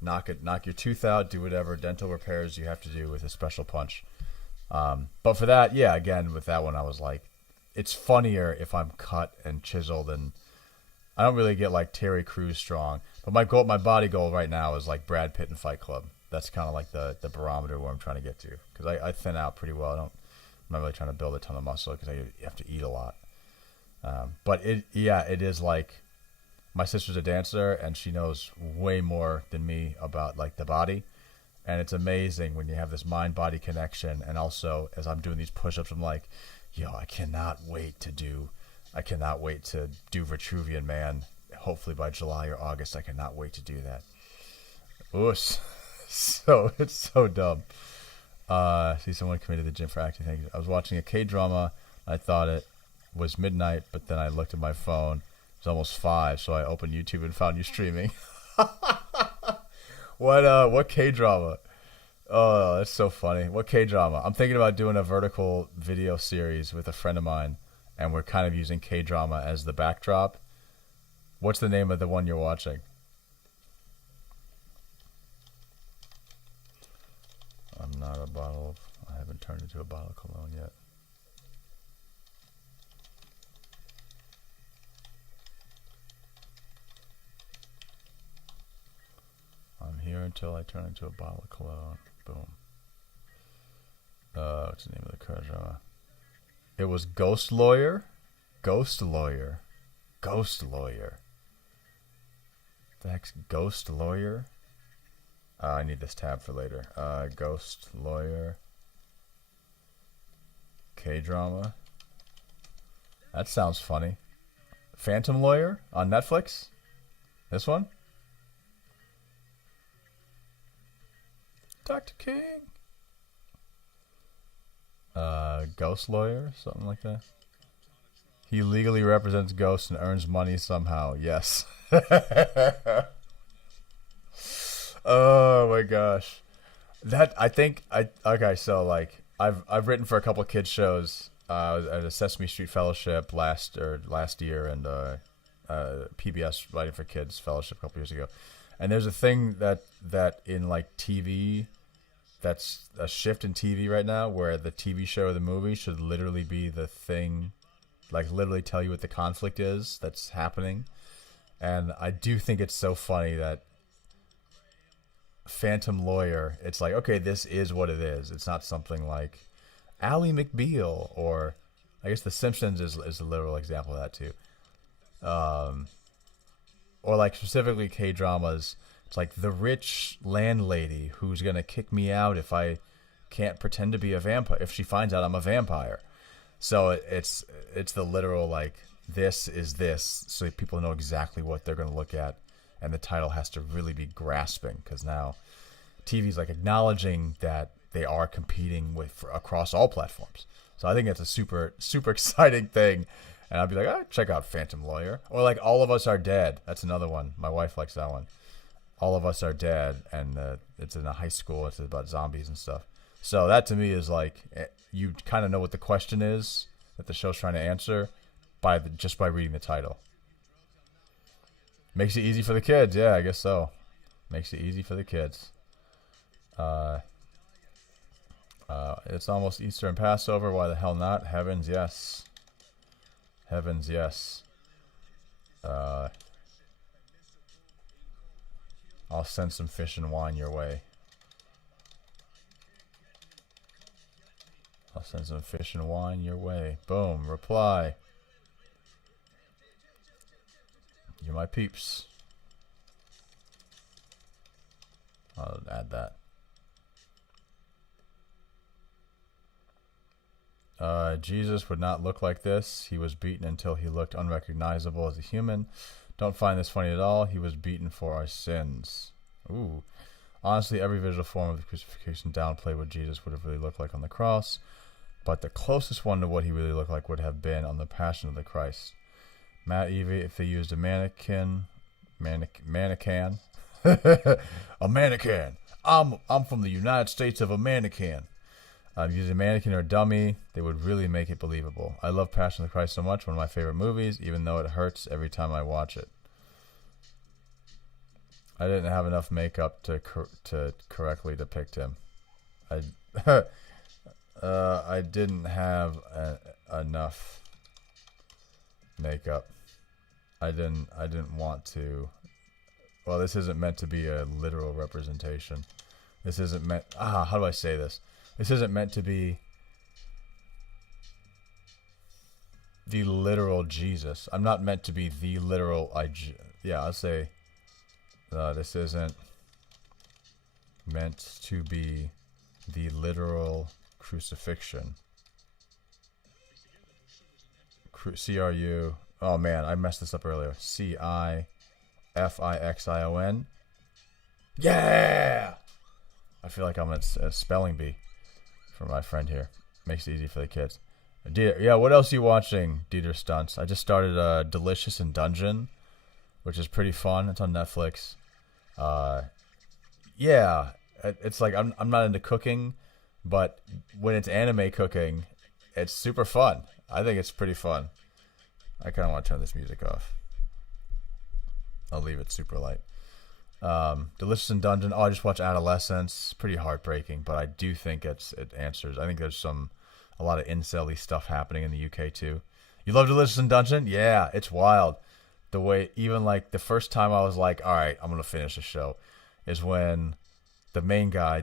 knock your tooth out, do whatever dental repairs you have to do with a special punch. But for that, yeah, again, with that one, I was like, it's funnier if I'm cut and chiseled, and I don't really get like Terry Crews strong. But my body goal right now is like Brad Pitt in Fight Club. That's kind of like the barometer where I'm trying to get to, because I thin out pretty well. I'm not really trying to build a ton of muscle because I have to eat a lot. But it is like, my sister's a dancer and she knows way more than me about like the body, and it's amazing when you have this mind-body connection. And also, as I'm doing these push-ups, I'm like, yo, I cannot wait to do Vitruvian Man. Hopefully by July or August, I cannot wait to do that. Oosh. So it's so dumb. See, someone committed to the gym for acting. Things. I was watching a K-drama. I thought it was midnight, but then I looked at my phone. It was almost 5, so I opened YouTube and found you streaming. What K-drama? Oh, that's so funny. What K-drama? I'm thinking about doing a vertical video series with a friend of mine, and we're kind of using K-drama as the backdrop. What's the name of the one you're watching? I'm not a bottle of, I haven't turned into a bottle of cologne yet. I'm here until I turn into a bottle of cologne. Boom. What's the name of the current drama? It was Ghost Lawyer. Ghost Lawyer. Ghost Lawyer. The heck's Ghost Lawyer? I need this tab for later. Ghost Lawyer. K-drama. That sounds funny. Phantom Lawyer on Netflix? This one? Dr. King. Ghost Lawyer? Something like that. He legally represents ghosts and earns money somehow. Yes. Oh my gosh. That I think I okay, so like I've written for a couple of kids shows at a Sesame Street Fellowship last year, and PBS Writing for Kids Fellowship a couple years ago. And there's a thing that in like TV, that's a shift in TV right now, where the TV show or the movie should literally be the thing, like literally tell you what the conflict is that's happening. And I do think it's so funny that Phantom Lawyer, it's like, okay, this is what it is. It's not something like Ally McBeal, or I guess The Simpsons is a literal example of that too. Or like specifically K-dramas, it's like the rich landlady who's going to kick me out if I can't pretend to be a vampire, if she finds out I'm a vampire. So it's the literal, like, this is this, so people know exactly what they're going to look at, and the title has to really be grasping, because now TV's like acknowledging that they are competing across all platforms. So I think that's a super, super exciting thing. And I'd be like, check out Phantom Lawyer. Or like All of Us Are Dead. That's another one. My wife likes that one. All of Us Are Dead. And it's in a high school. It's about zombies and stuff. So that to me is like, you kind of know what the question is that the show's trying to answer just by reading the title. Makes it easy for the kids. Yeah, I guess so. Makes it easy for the kids. It's almost Easter and Passover. Why the hell not? Heavens, yes. Heavens, yes. I'll send some fish and wine your way. I'll send some fish and wine your way. Boom. Reply. You're my peeps. I'll add that. Jesus would not look like this. He was beaten until he looked unrecognizable as a human. Don't find this funny at all. He was beaten for our sins. Ooh. Honestly, every visual form of the crucifixion downplayed what Jesus would have really looked like on the cross. But the closest one to what he really looked like would have been on the Passion of the Christ. Matt Evie, if they used a mannequin. A mannequin. I'm from the United States of a mannequin. Using a mannequin or a dummy, they would really make it believable. I love Passion of the Christ so much, one of my favorite movies, even though it hurts every time I watch it. I didn't have enough makeup to correctly depict him. I didn't have enough makeup. I didn't want to. Well, this isn't meant to be a literal representation. This isn't meant. How do I say this? This isn't meant to be the literal Jesus. I'm not meant to be the literal I'll say this isn't meant to be the literal crucifixion. C-R-U. Oh man, I messed this up earlier. C-I-F-I-X-I-O-N. Yeah! I feel like I'm a spelling bee for my friend here. Makes it easy for the kids. Yeah, what else are you watching, Dieter Stunts? I just started Delicious in Dungeon, which is pretty fun. It's on Netflix. Yeah, it's like I'm not into cooking, but when it's anime cooking, it's super fun. I think it's pretty fun. I kind of want to turn this music off. I'll leave it super light. Delicious in Dungeon. Oh, I just watched Adolescence. Pretty heartbreaking, but I do think it answers. I think there's a lot of incel-y stuff happening in the UK too. You love Delicious in Dungeon? Yeah, it's wild. The way, even like the first time I was like, all right, I'm gonna finish the show, is when the main guy,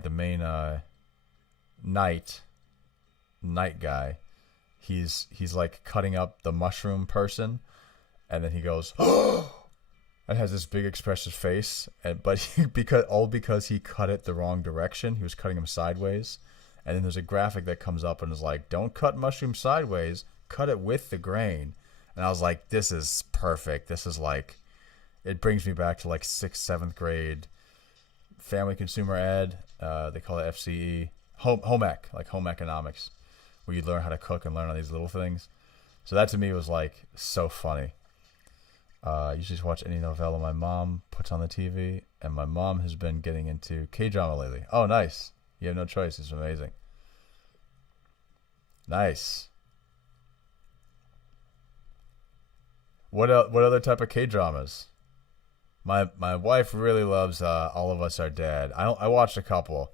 night guy, he's like cutting up the mushroom person, and then he goes, and and has this big expressive face, and but because he cut it the wrong direction. He was cutting him sideways, and then there's a graphic that comes up and is like, "Don't cut mushroom sideways, cut it with the grain." And I was like, "This is perfect. This is like, it brings me back to like sixth, seventh grade family consumer ed. They call it FCE, home ec, like home economics, where you learn how to cook and learn all these little things." So that to me was like so funny. You should watch any novella my mom puts on the TV, and my mom has been getting into K-drama lately. Oh, nice. You have no choice. It's amazing. Nice. What other type of K-dramas? My wife really loves All of Us Are Dead. I watched a couple.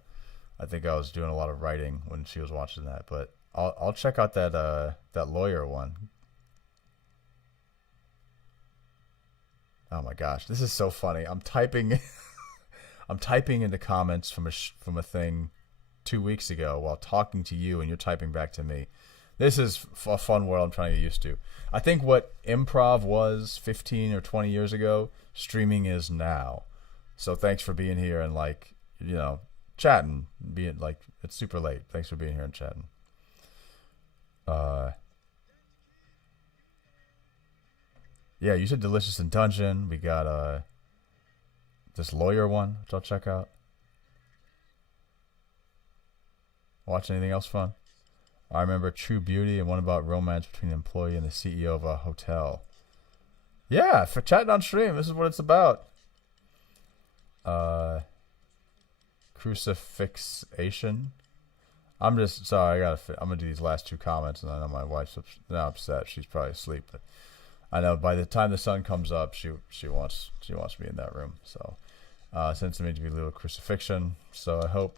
I think I was doing a lot of writing when she was watching that, but I'll check out that lawyer one. Oh my gosh, this is so funny. I'm typing I'm typing into comments from a thing 2 weeks ago while talking to you, and you're typing back to me. This is a fun world I'm trying to get used to. I think what improv was 15 or 20 years ago, streaming is now. So thanks for being here and like, chatting, being like, it's super late. Thanks for being here and chatting. Yeah, you said Delicious in Dungeon. We got this lawyer one, which I'll check out. Watch anything else fun? I remember True Beauty and one about romance between an employee and the CEO of a hotel. Yeah, for chatting on stream, this is what it's about. Crucifixation. I'm just sorry. I'm gonna do these last two comments, and I know my wife's now upset. She's probably asleep, but I know by the time the sun comes up, she wants me in that room. So sends me to be a little crucifixion. So I hope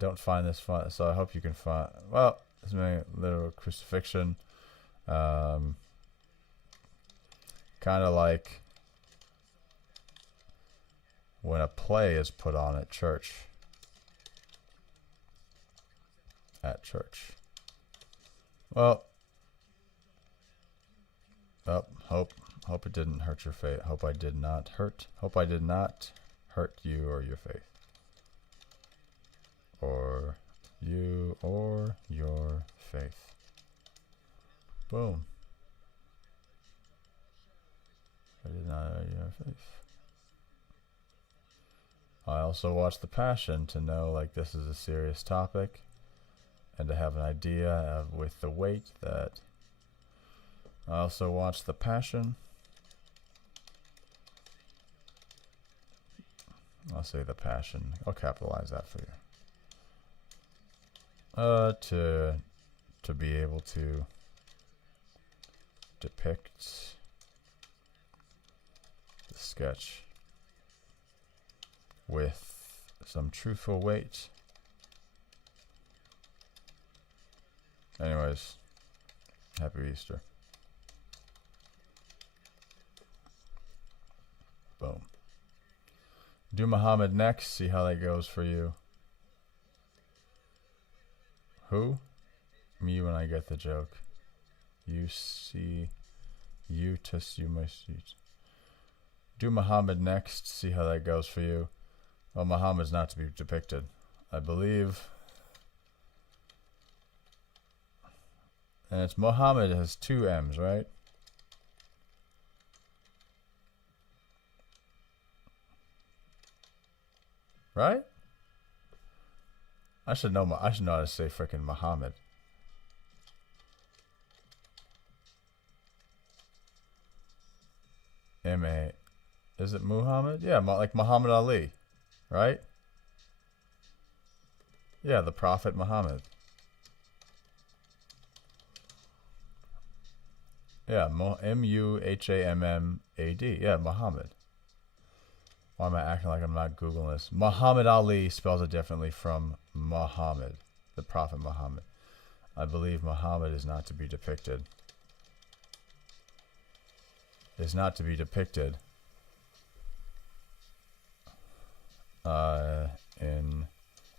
don't find this fun. So I hope you can find. Well, it's a little crucifixion. Kind of like when a play is put on at church. Well, hope it didn't hurt your faith. Hope I did not hurt you or your faith. Or you or your faith. Boom. I did not hurt your faith. I also watched The Passion to know like this is a serious topic, and to have an idea of with the weight that. I also watched The Passion. I'll say The Passion. I'll capitalize that for you. To be able to depict the sketch with some truthful weight. Anyways, happy Easter. Boom. Do Muhammad next. See how that goes for you. Who? Me when I get the joke. You see. You to see my seat. Do Muhammad next. See how that goes for you. Well, Muhammad's not to be depicted. I believe. And it's Muhammad has two M's, right? Right? I should know how to say frickin' Muhammad. M-A. Is it Muhammad? Yeah, like Muhammad Ali. Right? Yeah, the Prophet Muhammad. Yeah, Muhammad. Yeah, Muhammad. Why am I acting like I'm not Googling this? Muhammad Ali spells it differently from Muhammad, the Prophet Muhammad. I believe Muhammad is not to be depicted. Is not to be depicted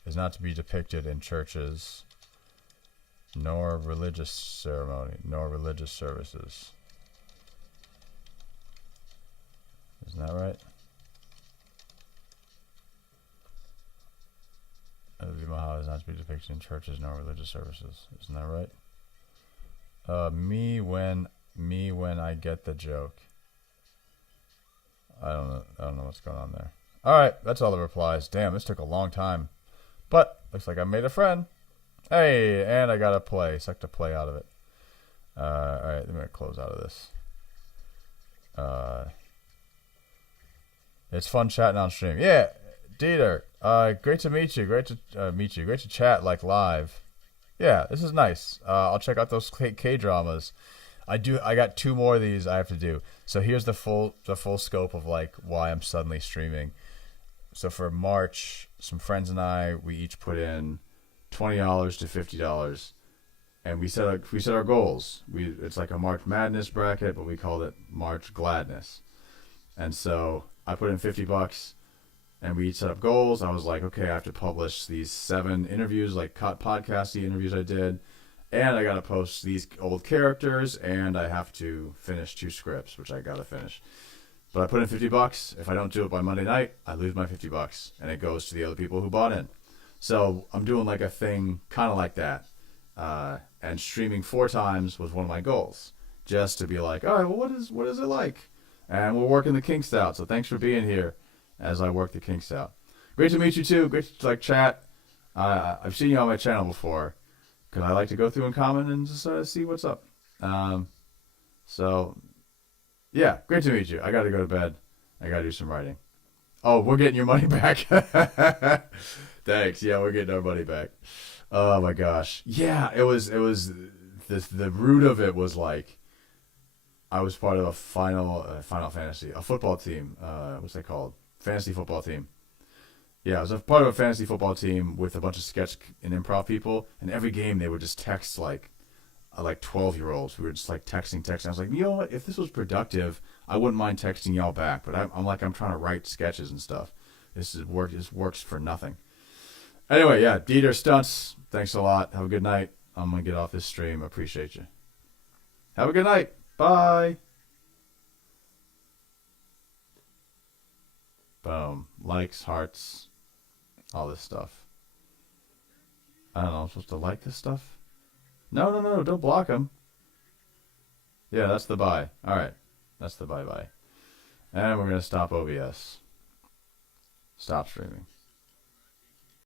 is not to be depicted in churches nor religious ceremony, nor religious services. Isn't that right? Muhammad is not to be depicted in churches nor religious services. Isn't that right? Me when I get the joke. I don't know what's going on there. All right, that's all the replies. Damn, this took a long time, but looks like I made a friend. Hey, and I got a play. Sucked a play out of it. All right, I'm gonna close out of this. It's fun chatting on stream. Yeah, Dieter. Great to meet you. Great to meet you. Great to chat like live. Yeah, this is nice. I'll check out those K dramas. I got 2 more of these I have to do. So here's the full scope of like why I'm suddenly streaming. So for March, some friends and I, we each put in $20 to $50, and we set our goals. It's like a March Madness bracket, but we called it March Gladness. And so I put in $50, and we each set up goals. I was like, okay, I have to publish these 7 interviews, like podcasty interviews I did, and I got to post these old characters, and I have to finish 2 scripts, which I got to finish. But I put in $50. If I don't do it by Monday night, I lose my $50, and it goes to the other people who bought in. So I'm doing like a thing kind of like that. And streaming 4 times was one of my goals, just to be like, all right, well, what is it like? And we're working the kinks out. So thanks for being here as I work the kinks out. Great to meet you too. Great to chat. I've seen you on my channel before, because I like to go through and comment and just see what's up. So yeah, great to meet you. I got to go to bed. I got to do some writing. Oh, we're getting your money back. Thanks. Yeah, we're getting our money back. Oh my gosh. Yeah, it was the root of it was like, I was part of a Final Fantasy, a football team. What's that called? Fantasy football team. Yeah, I was a part of a fantasy football team with a bunch of sketch and improv people, and every game they would just text like 12-year-olds. We were just like texting. I was like, you know what? If this was productive, I wouldn't mind texting y'all back. But I'm trying to write sketches and stuff. This works for nothing. Anyway, yeah, Dieter Stunts, thanks a lot. Have a good night. I'm going to get off this stream. Appreciate you. Have a good night. Bye. Boom. Likes, hearts, all this stuff. I don't know. I'm supposed to like this stuff? No. Don't block them. Yeah, that's the bye. All right. That's the bye-bye. And we're going to stop OBS. Stop streaming.